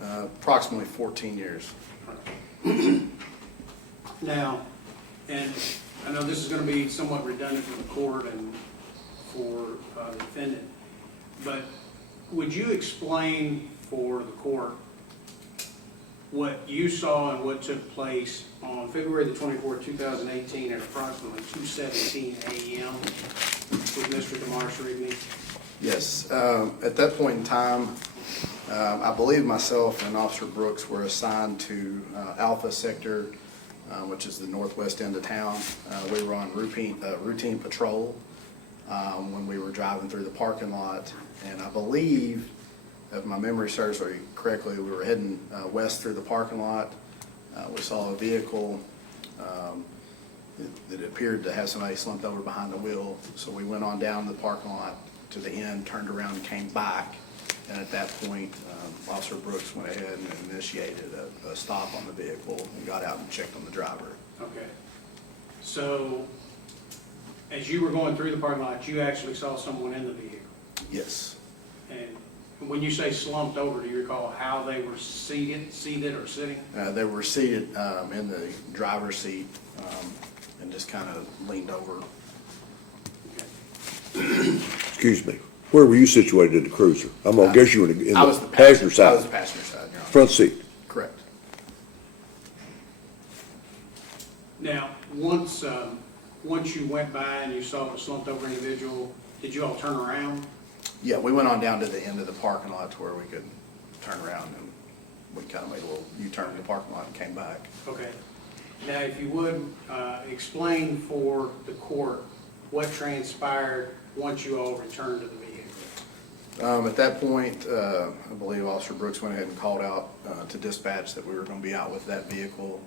Approximately 14 years. Now, and I know this is going to be somewhat redundant for the court and for the defendant, but would you explain for the court what you saw and what took place on February the 24th, 2018 at approximately 2:17 a.m. with Mr. DeMarsh Rigney? Yes, at that point in time, I believe myself and Officer Brooks were assigned to Alpha Sector, which is the northwest end of town. We were on routine patrol when we were driving through the parking lot, and I believe, if my memory serves me correctly, we were heading west through the parking lot. We saw a vehicle that appeared to have somebody slumped over behind the wheel, so we went on down the parking lot to the end, turned around and came back. And at that point, Officer Brooks went ahead and initiated a stop on the vehicle and got out and checked on the driver. Okay. So, as you were going through the parking lot, you actually saw someone in the vehicle? Yes. And when you say slumped over, do you recall how they were seated or sitting? They were seated in the driver's seat and just kind of leaned over. Excuse me. Where were you situated in the cruiser? I'm gonna guess you were in I was the the passenger I was side, the passenger side, Your Honor. front seat. Correct. Now, once you went by and you saw the slumped over individual, did you all turn around? Yeah, we went on down to the end of the parking lot to where we could turn around, and we kind of made a little U-turn in the parking lot and came back. Okay. Now, if you would, explain for the court what transpired once you all returned to the vehicle. At that point, I believe Officer Brooks went ahead and called out to dispatch that we were going to be out with that vehicle.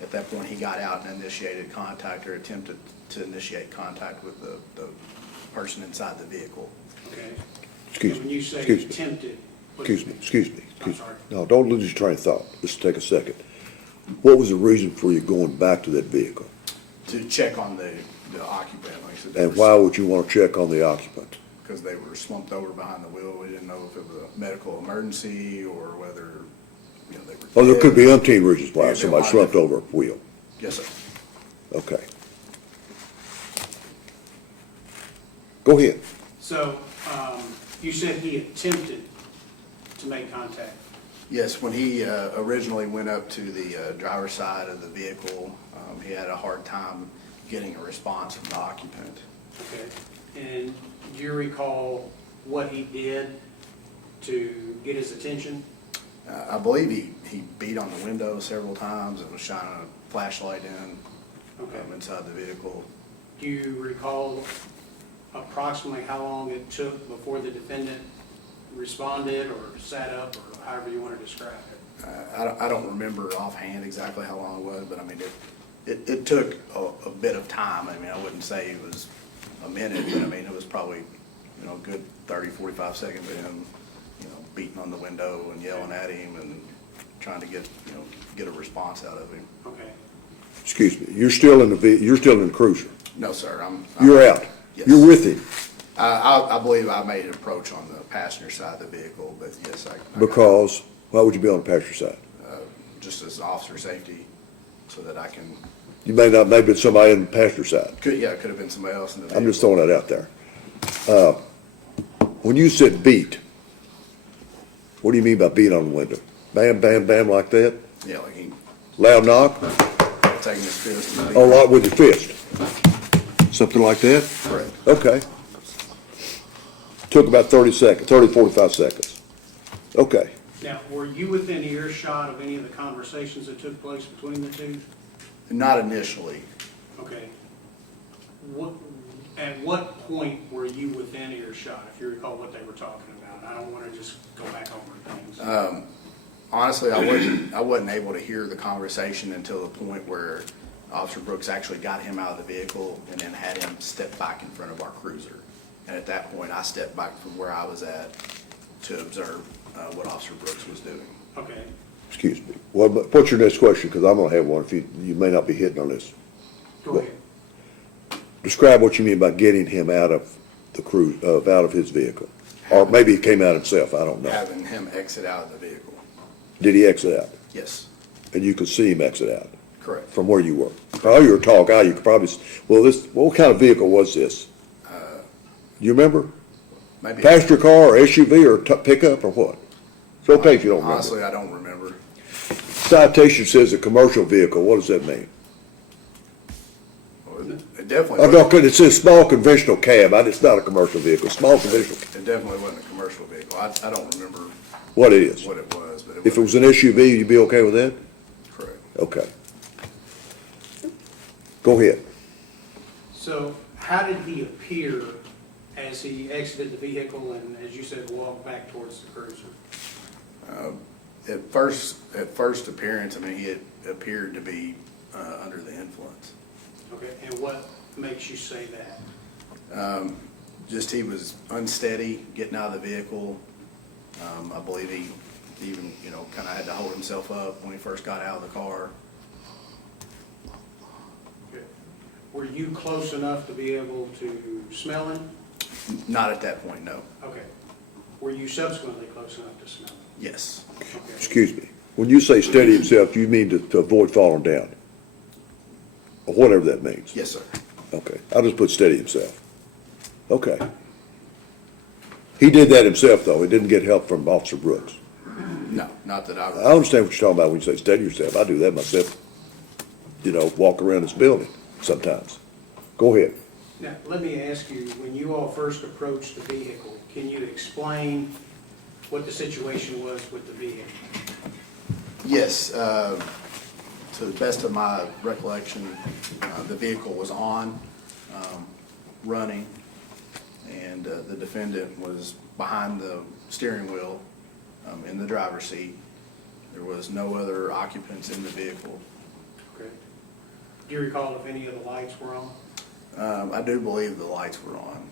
At that point, he got out and initiated contact, or attempted to initiate contact with the person inside the vehicle. Okay. Excuse And when me. you say Excuse me. attempted. Excuse me. I'm sorry. No, don't lose your train of thought. Just take a second. What was the reason for you going back to that vehicle? To check on the occupant, like I said. And why would you want to check on the occupant? Because they were slumped over behind the wheel. We didn't know if it was a medical emergency or whether, they were. Oh, there could be dead. umpteen reasons why Yeah, somebody there are. slumped over a wheel. Yes, sir. Okay. Go ahead. So, you said he attempted to make contact. Yes, when he originally went up to the driver's side of the vehicle, he had a hard time getting a response from the occupant. Okay. And do you recall what he did to get his attention? I believe he beat on the window several times and was shining a flashlight in Okay. inside the vehicle. Do you recall approximately how long it took before the defendant responded or sat up, or however you want to describe it? I don't remember offhand exactly how long it was, but I mean, it took a bit of time. I mean, I wouldn't say it was a minute, but I mean, it was probably, a good 30, 45 seconds of him, beating on the window and yelling at him and trying to get, get a response out of him. Okay. Excuse me, you're still in the cruiser? No, sir, You're out? Yes. You're with him? I believe I made an approach on the passenger side of the vehicle, but yes, I. Because, why would you be on the passenger side? Just as officer safety, so that I can, You may not, maybe it's somebody in the passenger side. it could have been somebody else in the vehicle. I'm just throwing that out there. When you said beat, what do you mean by beat on the window? Bam, bam, bam like that? Yeah, like he Loud knock? taking his fist and. Oh, like with your fist? Something like that? Correct. Okay. Took about 45 seconds. Okay. Now, were you within earshot of any of the conversations that took place between the two? Not initially. Okay. At what point were you within earshot, if you recall what they were talking about? I don't want to just go back over things. Honestly, I wasn't able to hear the conversation until the point where Officer Brooks actually got him out of the vehicle and then had him step back in front of our cruiser. And at that point, I stepped back from where I was at to observe what Officer Brooks was doing. Okay. Excuse me. What's your next question? Because I'm gonna have one if you may not be hitting on this. Go ahead. Describe what you mean by getting him out of the out of his vehicle. Or maybe he came out himself, I don't know. Having him exit out of the vehicle. Did he exit out? Yes, And you could see him exit out correct. from where you were? Oh, you were a tall guy, you could probably, what kind of vehicle was this? You remember? Maybe. Passenger car or SUV or pickup or what? It's okay if you don't remember. Honestly, I don't remember. Citation says a commercial vehicle, what does that mean? It definitely. I'm not, it says small conventional cab, it's not a commercial vehicle, small conventional, It definitely wasn't a commercial vehicle. I don't remember what it is. what it was, but If it was an SUV, you'd be okay with that? correct. Okay. Go ahead. So how did he appear as he exited the vehicle and, as you said, walked back towards the cruiser? At first appearance, I mean, he had appeared to be under the influence. Okay, and what makes you say that? Just he was unsteady getting out of the vehicle. I believe he even, kind of had to hold himself up when he first got out of the car. Okay. Were you close enough to be able to smell him? Not at that point, no. Okay. Were you subsequently close enough to smell him? Yes, Okay. Excuse me. When you say steady himself, you mean to avoid falling down? Or whatever that means? yes, sir. Okay, I'll just put steady himself. Okay. He did that himself, though. He didn't get help from Officer Brooks. No, not that I. I understand what you're talking about when you say steady yourself. I do that myself. Walk around this building sometimes. Go ahead. Now, let me ask you, when you all first approached the vehicle, can you explain what the situation was with the vehicle? Yes, to the best of my recollection, the vehicle was on, running, and the defendant was behind the steering wheel in the driver's seat. There was no other occupants in the vehicle. Okay. Do you recall if any of the lights were on? I do believe the lights were on,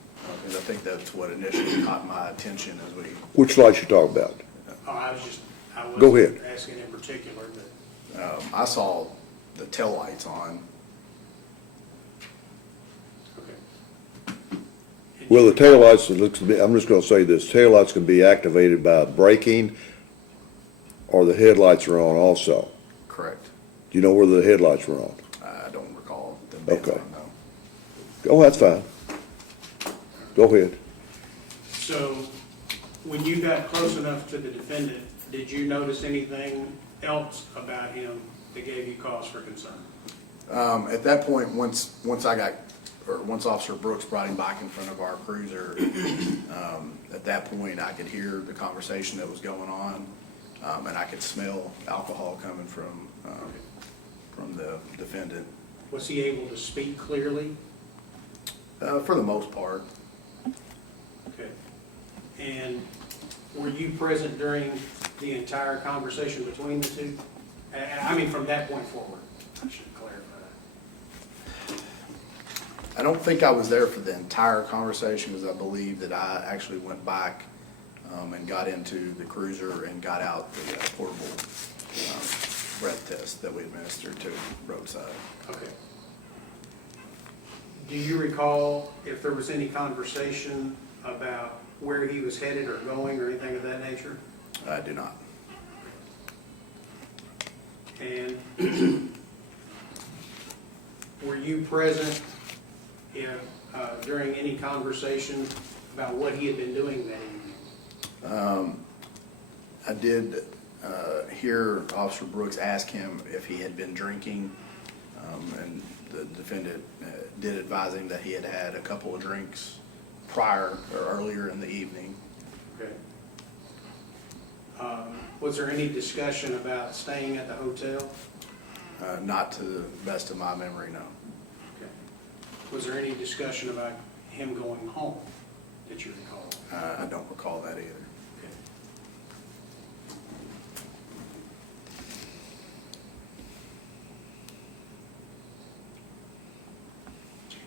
because I think that's what initially caught my attention as we. Which lights you talking about? Oh, I Go wasn't ahead. asking in particular, but, I saw the taillights on. okay. Well, the taillights, I'm just gonna say this, taillights can be activated by braking, or the headlights are on also. Correct. Do you know whether the headlights were on? I don't recall them being Okay. on, no. Oh, that's fine. Go ahead. So, when you got close enough to the defendant, did you notice anything else about him that gave you cause for concern? At that point, once Officer Brooks brought him back in front of our cruiser, at that point, I could hear the conversation that was going on, and I could smell alcohol coming from the defendant. Was he able to speak clearly? For the most part, Okay. And were you present during the entire conversation between the two? And I mean, from that point forward, I should clarify that. I don't think I was there for the entire conversation, because I believe that I actually went back and got into the cruiser and got out the portable breath test that we administered to roadside. Okay. Do you recall if there was any conversation about where he was headed or going or anything of that nature? I do not. And were you present during any conversation about what he had been doing that evening? I did hear Officer Brooks ask him if he had been drinking, and the defendant did advise him that he had had a couple of drinks prior or earlier in the evening. Okay. Was there any discussion about staying at the hotel? Not to the best of my memory, no. Okay. Was there any discussion about him going home that you recall? I don't recall that either. Okay.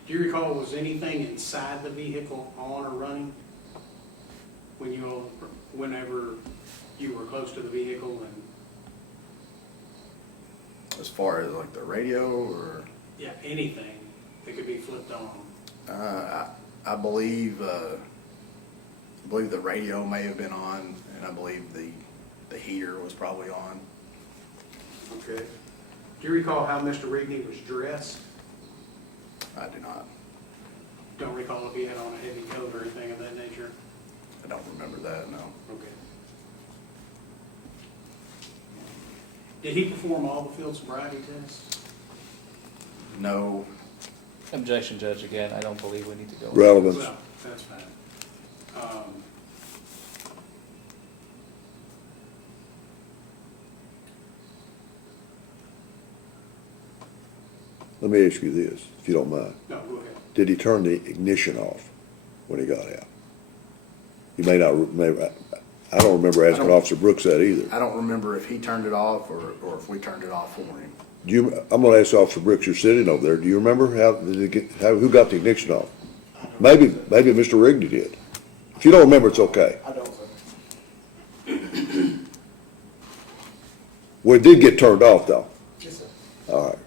Do you recall, was anything inside the vehicle on or running whenever you were close to the vehicle? And As far as like the radio or, yeah, anything that could be flipped on? I believe the radio may have been on, and I believe the heater was probably on. Okay. Do you recall how Mr. Rigney was dressed? I do not. Don't recall if he had on a heavy coat or anything of that nature? I don't remember that, no. Okay. Did he perform all the field sobriety tests? No, Objection, Judge, again, I don't believe we need to go. Relevance. Well, that's fine. Let me ask you this, if you don't mind. No, go ahead. Did he turn the ignition off when he got out? You may not, I don't remember asking I don't- Officer Brooks that either. I don't remember if he turned it off or if we turned it off for him. I'm gonna ask Officer Brooks, you're sitting over there, do you remember who got the ignition off? Maybe Mr. Rigney did. If you don't remember, it's okay. I don't, sir. Well, it did get turned off though. Yes, sir. All right.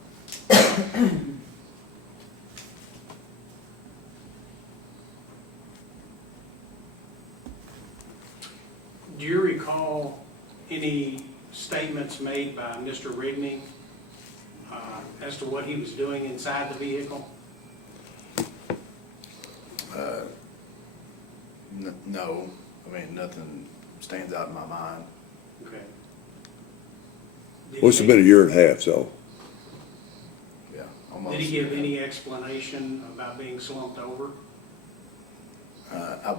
Do you recall any statements made by Mr. Rigney as to what he was doing inside the vehicle? No, I mean, nothing stands out in my mind. Okay. Well, it's been a year and a half, so. Yeah, almost. Did he give any explanation about being slumped over? I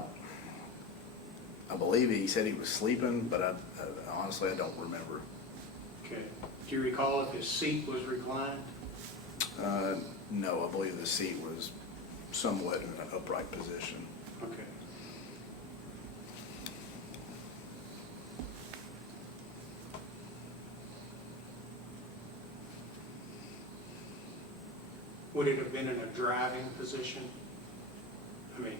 believe he said he was sleeping, but honestly, I don't remember. Okay. Do you recall if his seat was reclined? No, I believe the seat was somewhat in an upright position. Okay. Would it have been in a driving position? I mean,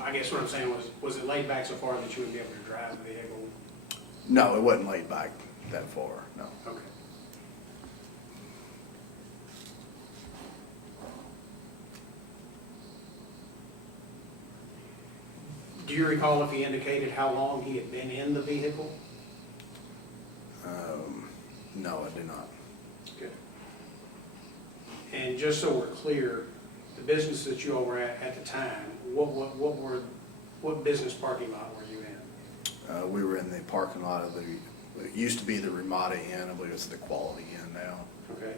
I guess what I'm saying was it laid back so far that you would be able to drive the vehicle? No, it wasn't laid back that far, no. Okay. Do you recall if he indicated how long he had been in the vehicle? No, I do not. Good. And just so we're clear, the business that you all were at the time, what business parking lot were you in? We were in the parking lot of it used to be the Ramada Inn, I believe it's the Quality Inn now. Okay.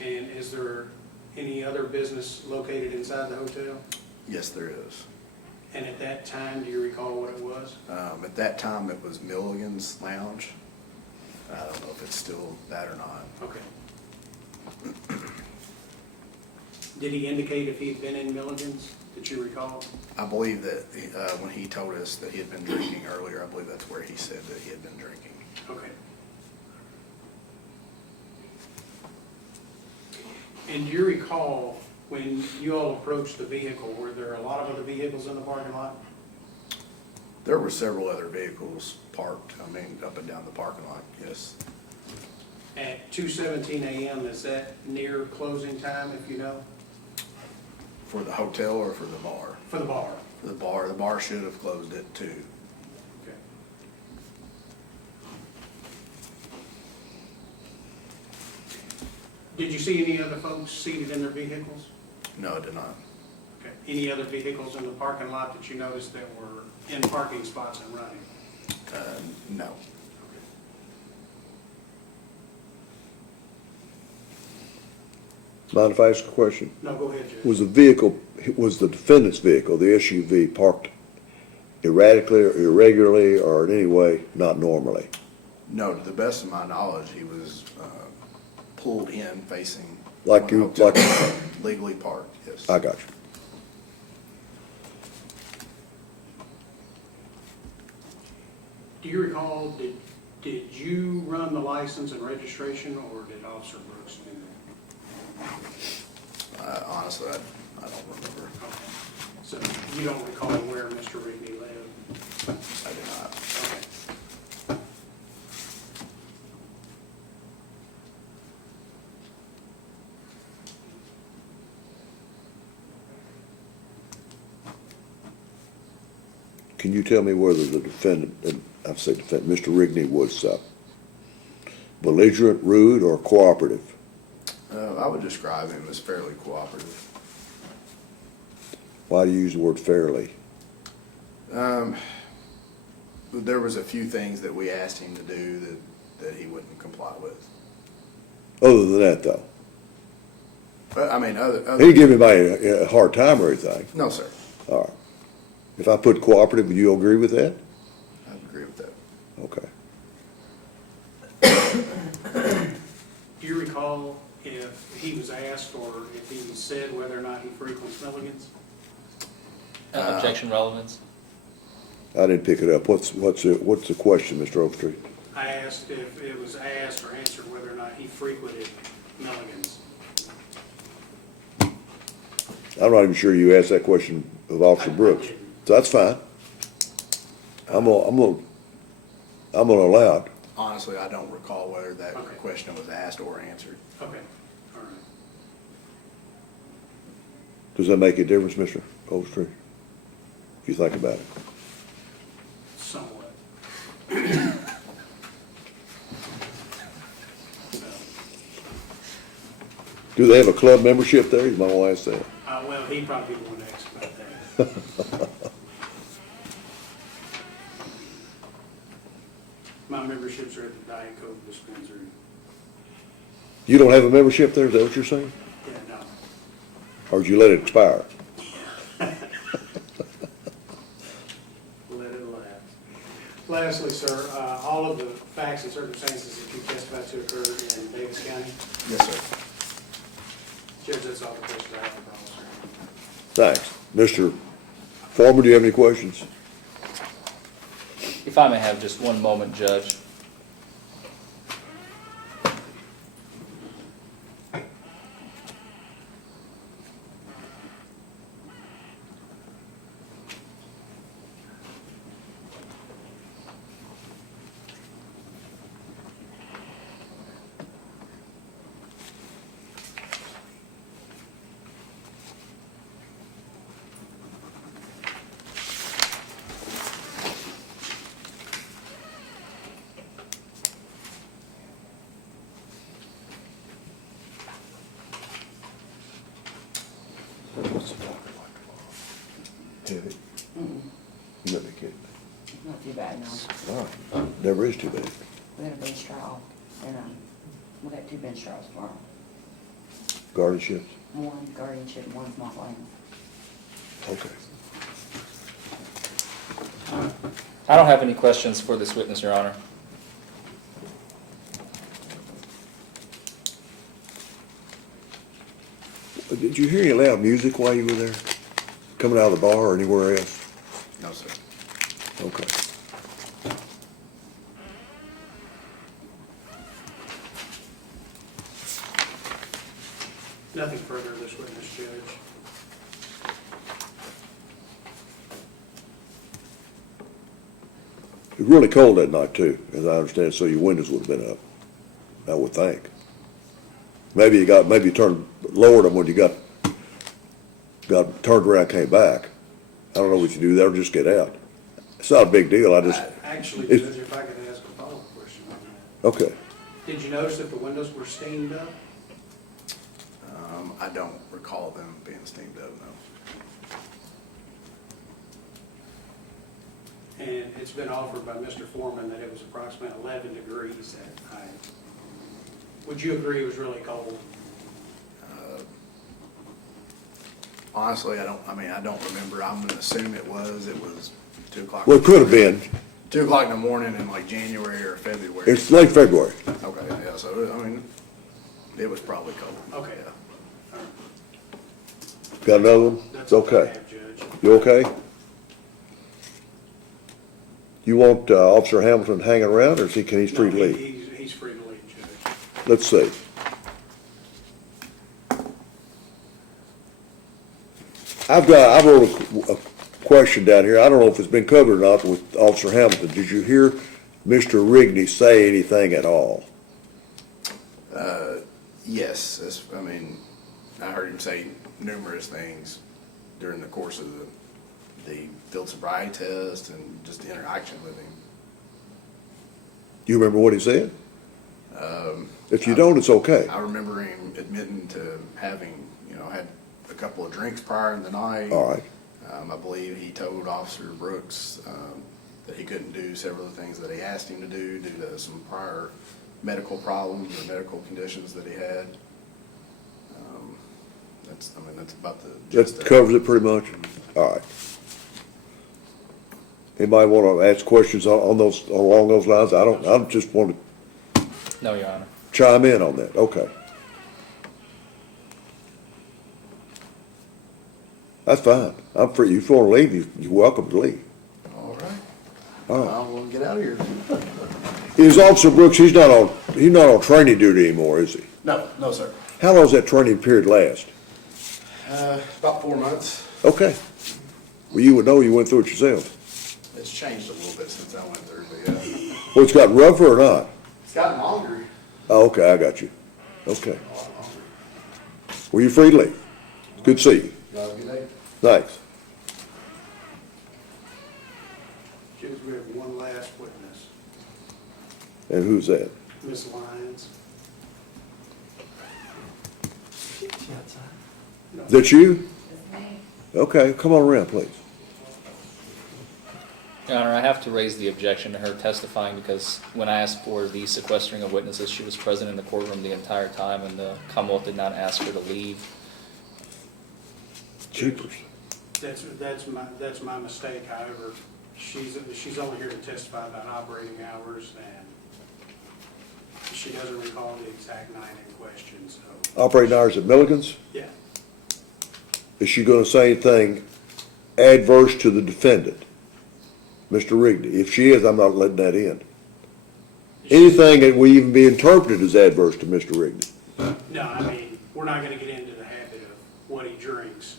And is there any other business located inside the hotel? Yes, there is. And at that time, do you recall what it was? At that time, it was Milligan's Lounge. I don't know if it's still that or not. Okay. Did he indicate if he'd been in Milligan's, that you recall? I believe that when he told us that he had been drinking earlier, I believe that's where he said that he had been drinking. Okay. And do you recall when you all approached the vehicle, were there a lot of other vehicles in the parking lot? There were several other vehicles parked, I mean, up and down the parking lot, yes. at 2:17 a.m., is that near closing time, if you know? For the hotel or for the bar? For the bar? The bar should have closed at 2. Okay. Did you see any other folks seated in their vehicles? No, it did not. Okay. Any other vehicles in the parking lot that you noticed that were in parking spots and running? No. Mind if I ask a question? No, go ahead, Judge. Was the defendant's vehicle, the SUV, parked erratically or irregularly or in any way not normally? No, to the best of my knowledge, he was pulled in facing. Like you, hotel, like, legally parked, yes. I got you. Do you recall, did you run the license and registration, or did Officer Brooks do that? Honestly, I don't remember. Okay. So you don't recall where Mr. Rigney lived? I do not. Okay. Can you tell me whether the defendant, I'd say defendant, Mr. Rigney was belligerent, rude, or cooperative? I would describe him as fairly cooperative. Why do you use the word fairly? There was a few things that we asked him to do that he wouldn't comply with. Other than that, though? But, I mean, He didn't give anybody a hard time or anything. No, sir. All right. If I put cooperative, would you agree with that? I agree with that. Okay. Do you recall if he was asked or if he said whether or not he frequents Milligans? Objection relevance? I didn't pick it up. What's the question, Mr. Overstreet? I asked if it was asked or answered whether or not he frequented Milligans. I'm not even sure you asked that question of Officer I Brooks. didn't. So that's fine. I'm gonna allow it. Honestly, I don't recall whether that Okay. question was asked or answered. Okay, all right. Does that make a difference, Mr. Overstreet? If you think about it. Somewhat. So, Do they have a club membership there? You might want to ask that. well, he probably won't ask about that. My memberships are at the Diet Coke dispensary. You don't have a membership there, is that what you're saying? Yeah, no. Or did you let it expire? Let it lapse. Lastly, sir, all of the facts and circumstances that you testified to occurred in Daviess County. Yes, sir. Judge, that's all the questions I have for the officer. Thanks. Mr. Forman, do you have any questions? If I may have just one moment, Judge. What's the talk like tomorrow? Heavy? You let me kid. Not too bad, no. All right. Never is too bad. We got a bench trial, and, we got 2 bench trials tomorrow. Guardianships? One guardianship, and one's not laying. Okay. I don't have any questions for this witness, Your Honor. Did you hear any loud music while you were there? Coming out of the bar or anywhere else? No, sir. Okay. Nothing further of this witness, Judge. It was really cold that night too, as I understand, so your windows would have been up. I would think. Maybe you turned, lowered them when you got turned around and came back. I don't know what you do there, just get out. It's not a big deal, Actually, It's- Judge, if I could ask a follow-up question on that. okay. Did you notice that the windows were steamed up? I don't recall them being steamed up, no. And it's been offered by Mr. Forman that it was approximately 11 degrees that night. Would you agree it was really cold? Honestly, I don't remember. I'm gonna assume it was 2 o'clock. Well, it could have been. 2 o'clock in the morning in like January or February. It's late February. Okay, yeah, so, I mean, it was probably cold. Okay. Yeah. All right. Got another one? It's That's all I okay. have, Judge. You okay? You want Officer Hamilton hanging around, or is he's free to No, leave? He's free to leave, Judge. Let's see. I wrote a question down here. I don't know if it's been covered or not with Officer Hamilton. Did you hear Mr. Rigney say anything at all? Yes, I heard him say numerous things during the course of the field sobriety test and just the interaction with him. Do you remember what he said? If you don't, it's okay. I remember him admitting to having, had a couple of drinks prior in the night. All right. I believe he told Officer Brooks that he couldn't do several of the things that he asked him to do due to some prior medical problems or medical conditions that he had. That's about the gist That of it. covers it pretty much? All right. Anybody want to ask questions along those lines? I just want to No, Your Honor. chime in on that. Okay. That's fine. I'm free. If you want to leave, you're welcome to leave. All right. All right. I will get out of here. Is Officer Brooks, he's not on training duty anymore, is he? No, sir. How long does that training period last? About 4 months. Okay. Well, you would know, you went through it yourself. It's changed a little bit since I went through, but yeah. Well, it's got rougher or not? It's gotten longer. Oh, okay, I got you. Okay. Well, you're free to leave. Good to see you. Y'all have a good day. Thanks. Judge, we have one last witness, And who's that? Miss Lyons. Is that you? Okay, come on around, please. Your Honor, I have to raise the objection to her testifying because when I asked for the sequestering of witnesses, she was present in the courtroom the entire time and the Commonwealth did not ask her to leave. Jeepers. That's my mistake, however, she's only here to testify about operating hours, and she doesn't recall the exact night in question, so. Operating hours at Milligan's? Yeah, Is she gonna say anything adverse to the defendant, Mr. Rigney? If she is, I'm not letting that in. Anything that will even be interpreted as adverse to Mr. Rigney? no, I mean, we're not gonna get into the habit of what he drinks.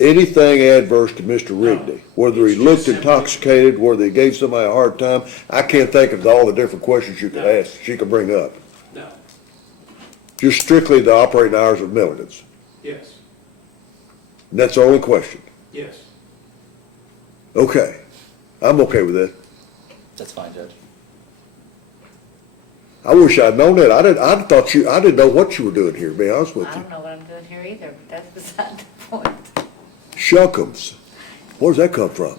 Anything adverse to Mr. Rigney, whether he It's looked just simply- intoxicated, whether he gave somebody a hard time, I can't think of all the different questions you could No. ask, she could bring up. No, Just strictly the operating hours of Milligan's. yes, And that's the only question. yes. Okay, I'm okay with that. That's fine, Judge. I wish I'd known that. I didn't know what you were doing here, to be honest with I you. don't know what I'm doing here either, but that's beside the point. Shuckums. Where does that come from?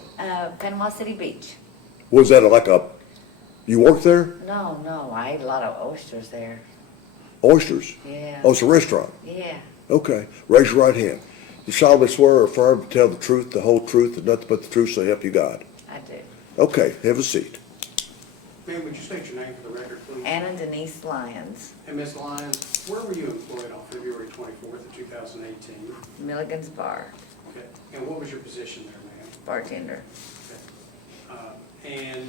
Panama City Beach. Was that you worked there? No, I ate a lot of oysters there. Oysters? Yeah. Oh, it's a restaurant. Yeah, Okay, raise your right hand. You solemnly swear or affirm to tell the truth, the whole truth, and nothing but the truth, so help you God. I do. Okay, have a seat. Ma'am, would you state your name for the record, please? Anna Denise Lyons, And Ms. Lyons, where were you employed on February 24th of 2018? Milligan's Bar, Okay, and what was your position there, ma'am? bartender. And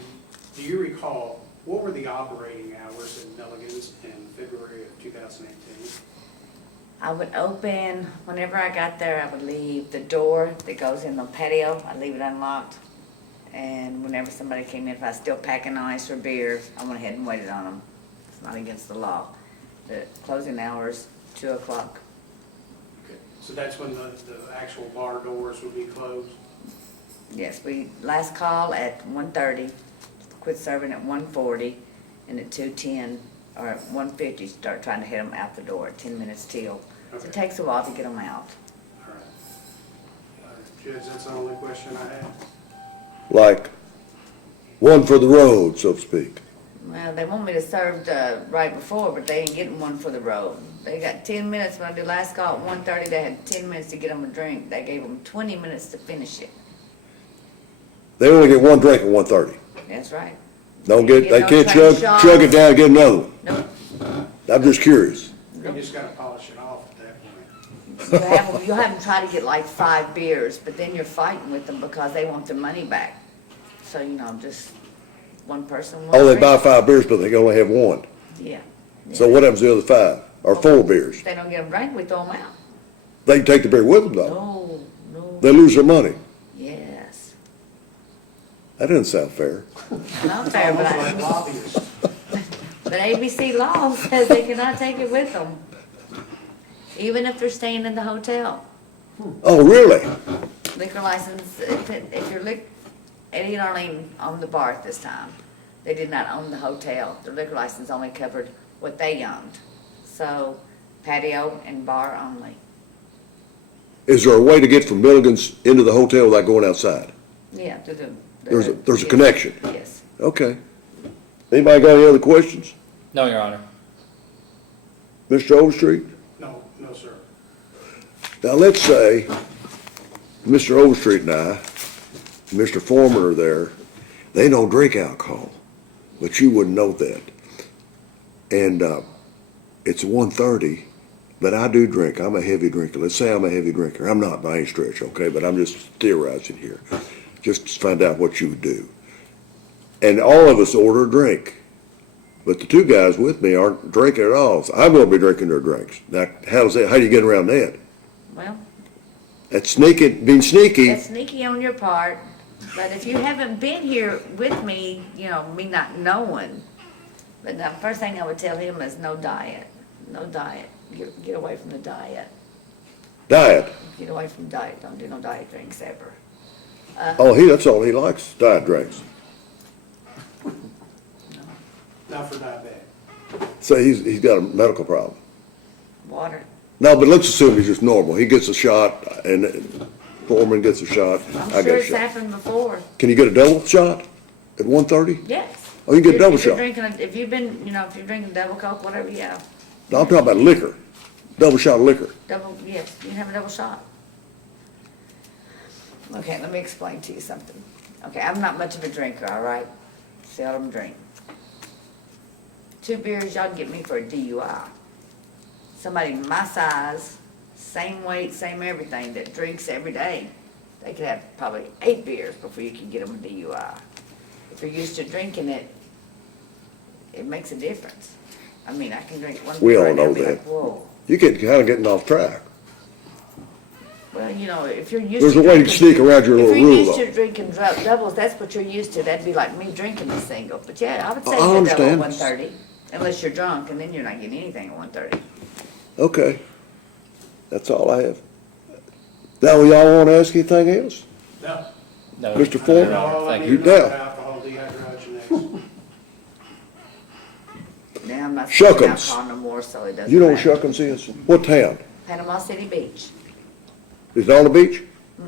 do you recall, what were the operating hours at Milligan's in February of 2018? I would open, whenever I got there, I would leave the door that goes in the patio, I'd leave it unlocked. And whenever somebody came in, if I was still packing ice or beer, I went ahead and waited on them. It's not against the law. The closing hours, 2 o'clock. Okay. So that's when the actual bar doors would be closed? Yes, we, last call at 1:30, quit serving at 1:40, and at 2:10, or at 1:50, start trying to hit them out the door at 10 minutes till. So Okay. it takes a while to get them out. All right. Judge, that's the only question I have. Like, one for the road, so to speak. Well, they want me to serve right before, but they ain't getting one for the road. They got 10 minutes, when I did last call at 1:30, they had 10 minutes to get them a drink. They gave them 20 minutes to finish it. They only get one drink at 1:30. That's right. Don't get, they no can't train chug it down and get another one. Nope. I'm just curious. You just gotta polish it off at that point. You'll have them try to get like 5 beers, but then you're fighting with them because they want their money back. So, just one person, one Oh, they drink. buy 5 beers, but they can only have one. Yeah. So what happens to the other 5? Or 4 beers? If they don't get them drank, we throw them out. They can take the beer with them though. No, They lose their money. yes. That doesn't sound fair. Not fair, Almost like lobbyists. but ABC law says they cannot take it with them. Even if they're staying in the hotel. Oh, really? Liquor license, if you're Eddie and Arlene owned the bar at this time. They did not own the hotel. The liquor license only covered what they owned. So patio and bar only. Is there a way to get from Milligan's into the hotel without going outside? Yeah, to the. There's a yes. connection. Yes. Okay. Anybody got any other questions? No, Your Honor. Mr. Overstreet? No, sir. Now, let's say Mr. Overstreet and I, Mr. Forman are there. They don't drink alcohol, but you wouldn't know that. And it's 1:30, but I do drink. I'm a heavy drinker. Let's say I'm a heavy drinker. I'm not by any stretch, okay, but I'm just theorizing here, just to find out what you would do. And all of us order a drink, but the 2 guys with me aren't drinking at all. So I'm going to be drinking their drinks. Now, how do you get around that? Well, That's sneaking, being sneaky. that's sneaky on your part. But if you haven't been here with me, me not knowing. But the first thing I would tell him is no diet. No diet. Get away from the diet. Diet. Get away from diet. Don't do no diet drinks ever. Oh, that's all he likes, diet drinks. Not for diabetic. So he's got a medical problem. Water. No, but let's assume he's just normal. He gets a shot and Foreman gets a shot. I'm I sure get a it's shot. happened before. Can you get a double shot at 1:30? Yes. Oh, you can get a double If you're shot. drinking, if you've been, if you're drinking double Coke, whatever, yeah. No, I'm talking about liquor. Double shot of liquor. Double, yes, you can have a double shot. Okay, let me explain to you something. Okay, I'm not much of a drinker, all right? Seldom drink. 2 beers, y'all can get me for a DUI. Somebody my size, same weight, same everything, that drinks every day, they could have probably 8 beers before you can get them a DUI. If you're used to drinking it, it makes a difference. I mean, I can drink one We beer all right now know and be that. like, whoa. You get kind of getting off track. Well, if you're used There's to a way to drinking- sneak around your little If you're rule, used though. to drinking doubles, that's what you're used to. That'd be like me drinking a single. But yeah, I would say I a double understand. 1:30, unless you're drunk, and then you're not getting anything at 1:30. Okay. That's all I have. Now, y'all want to ask anything else? No. No. Mr. Your Forman? Honor, thank You you. down. Alcohol dehydrogenase. Now I'm not Shuckums. smoking alcohol no more, so it doesn't You know what matter. Shuckums is? What town? Panama City Beach. Is it on the beach?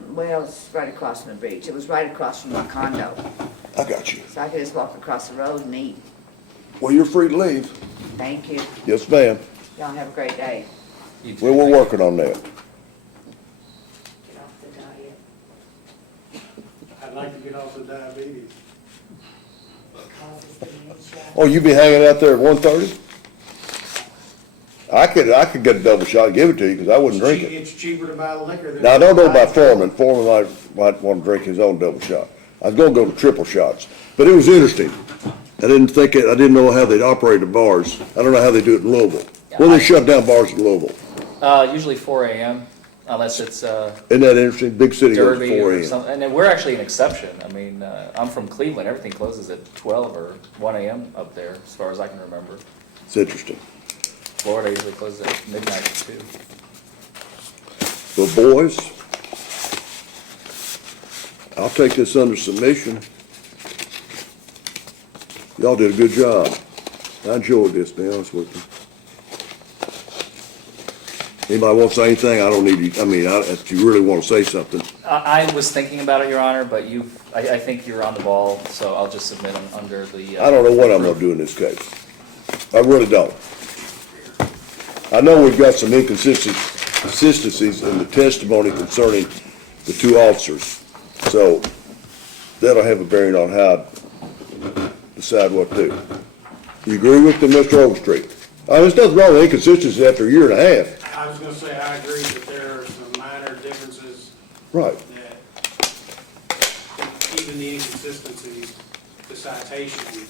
Well, it's right across from the beach. It was right across from my condo, I got you. so I could just walk across the road and eat. Well, you're free to leave. Thank you. Yes, ma'am. Y'all have a great day. You too. Well, we're working on that. Get off the diet. I'd like to get off the diabetes. Causes dementia. Oh, you be hanging out there at 1:30? I could get a double shot and give it to you, because I wouldn't drink it. It's cheaper to buy liquor than. Now, I don't know about Foreman. Foreman might want to drink his own double shot. I was gonna go to triple shots, but it was interesting. I didn't know how they'd operate the bars. I don't know how they do it in Louisville. When they shut down bars in Louisville. Usually 4 a.m. unless it's, Isn't that interesting? Big city goes Derby 4 or a.m. something, and then we're actually an exception. I mean, I'm from Cleveland, everything closes at 12 or 1 a.m. up there, as far as I can remember. It's interesting. Florida usually closes at midnight too. But boys, I'll take this under submission. Y'all did a good job. I enjoyed this, to be honest with you. Anybody want to say anything? I don't need you, I mean, if you really want to say something. I was thinking about it, Your Honor, but I think you're on the ball, so I'll just submit them under the. I don't know what I'm gonna do in this case. I really don't. I know we've got some inconsistencies in the testimony concerning the two officers. So that'll have a bearing on how I decide what to do. You agree with the Mr. Overstreet? There's nothing wrong with inconsistencies after a year and a half. I was gonna say, I agree that there are some minor differences Right. that even the inconsistencies, the citation,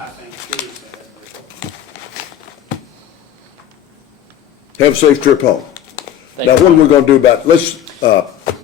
I think cures that. Have a safe trip home. Thank Now, you. what are we gonna do about, let's,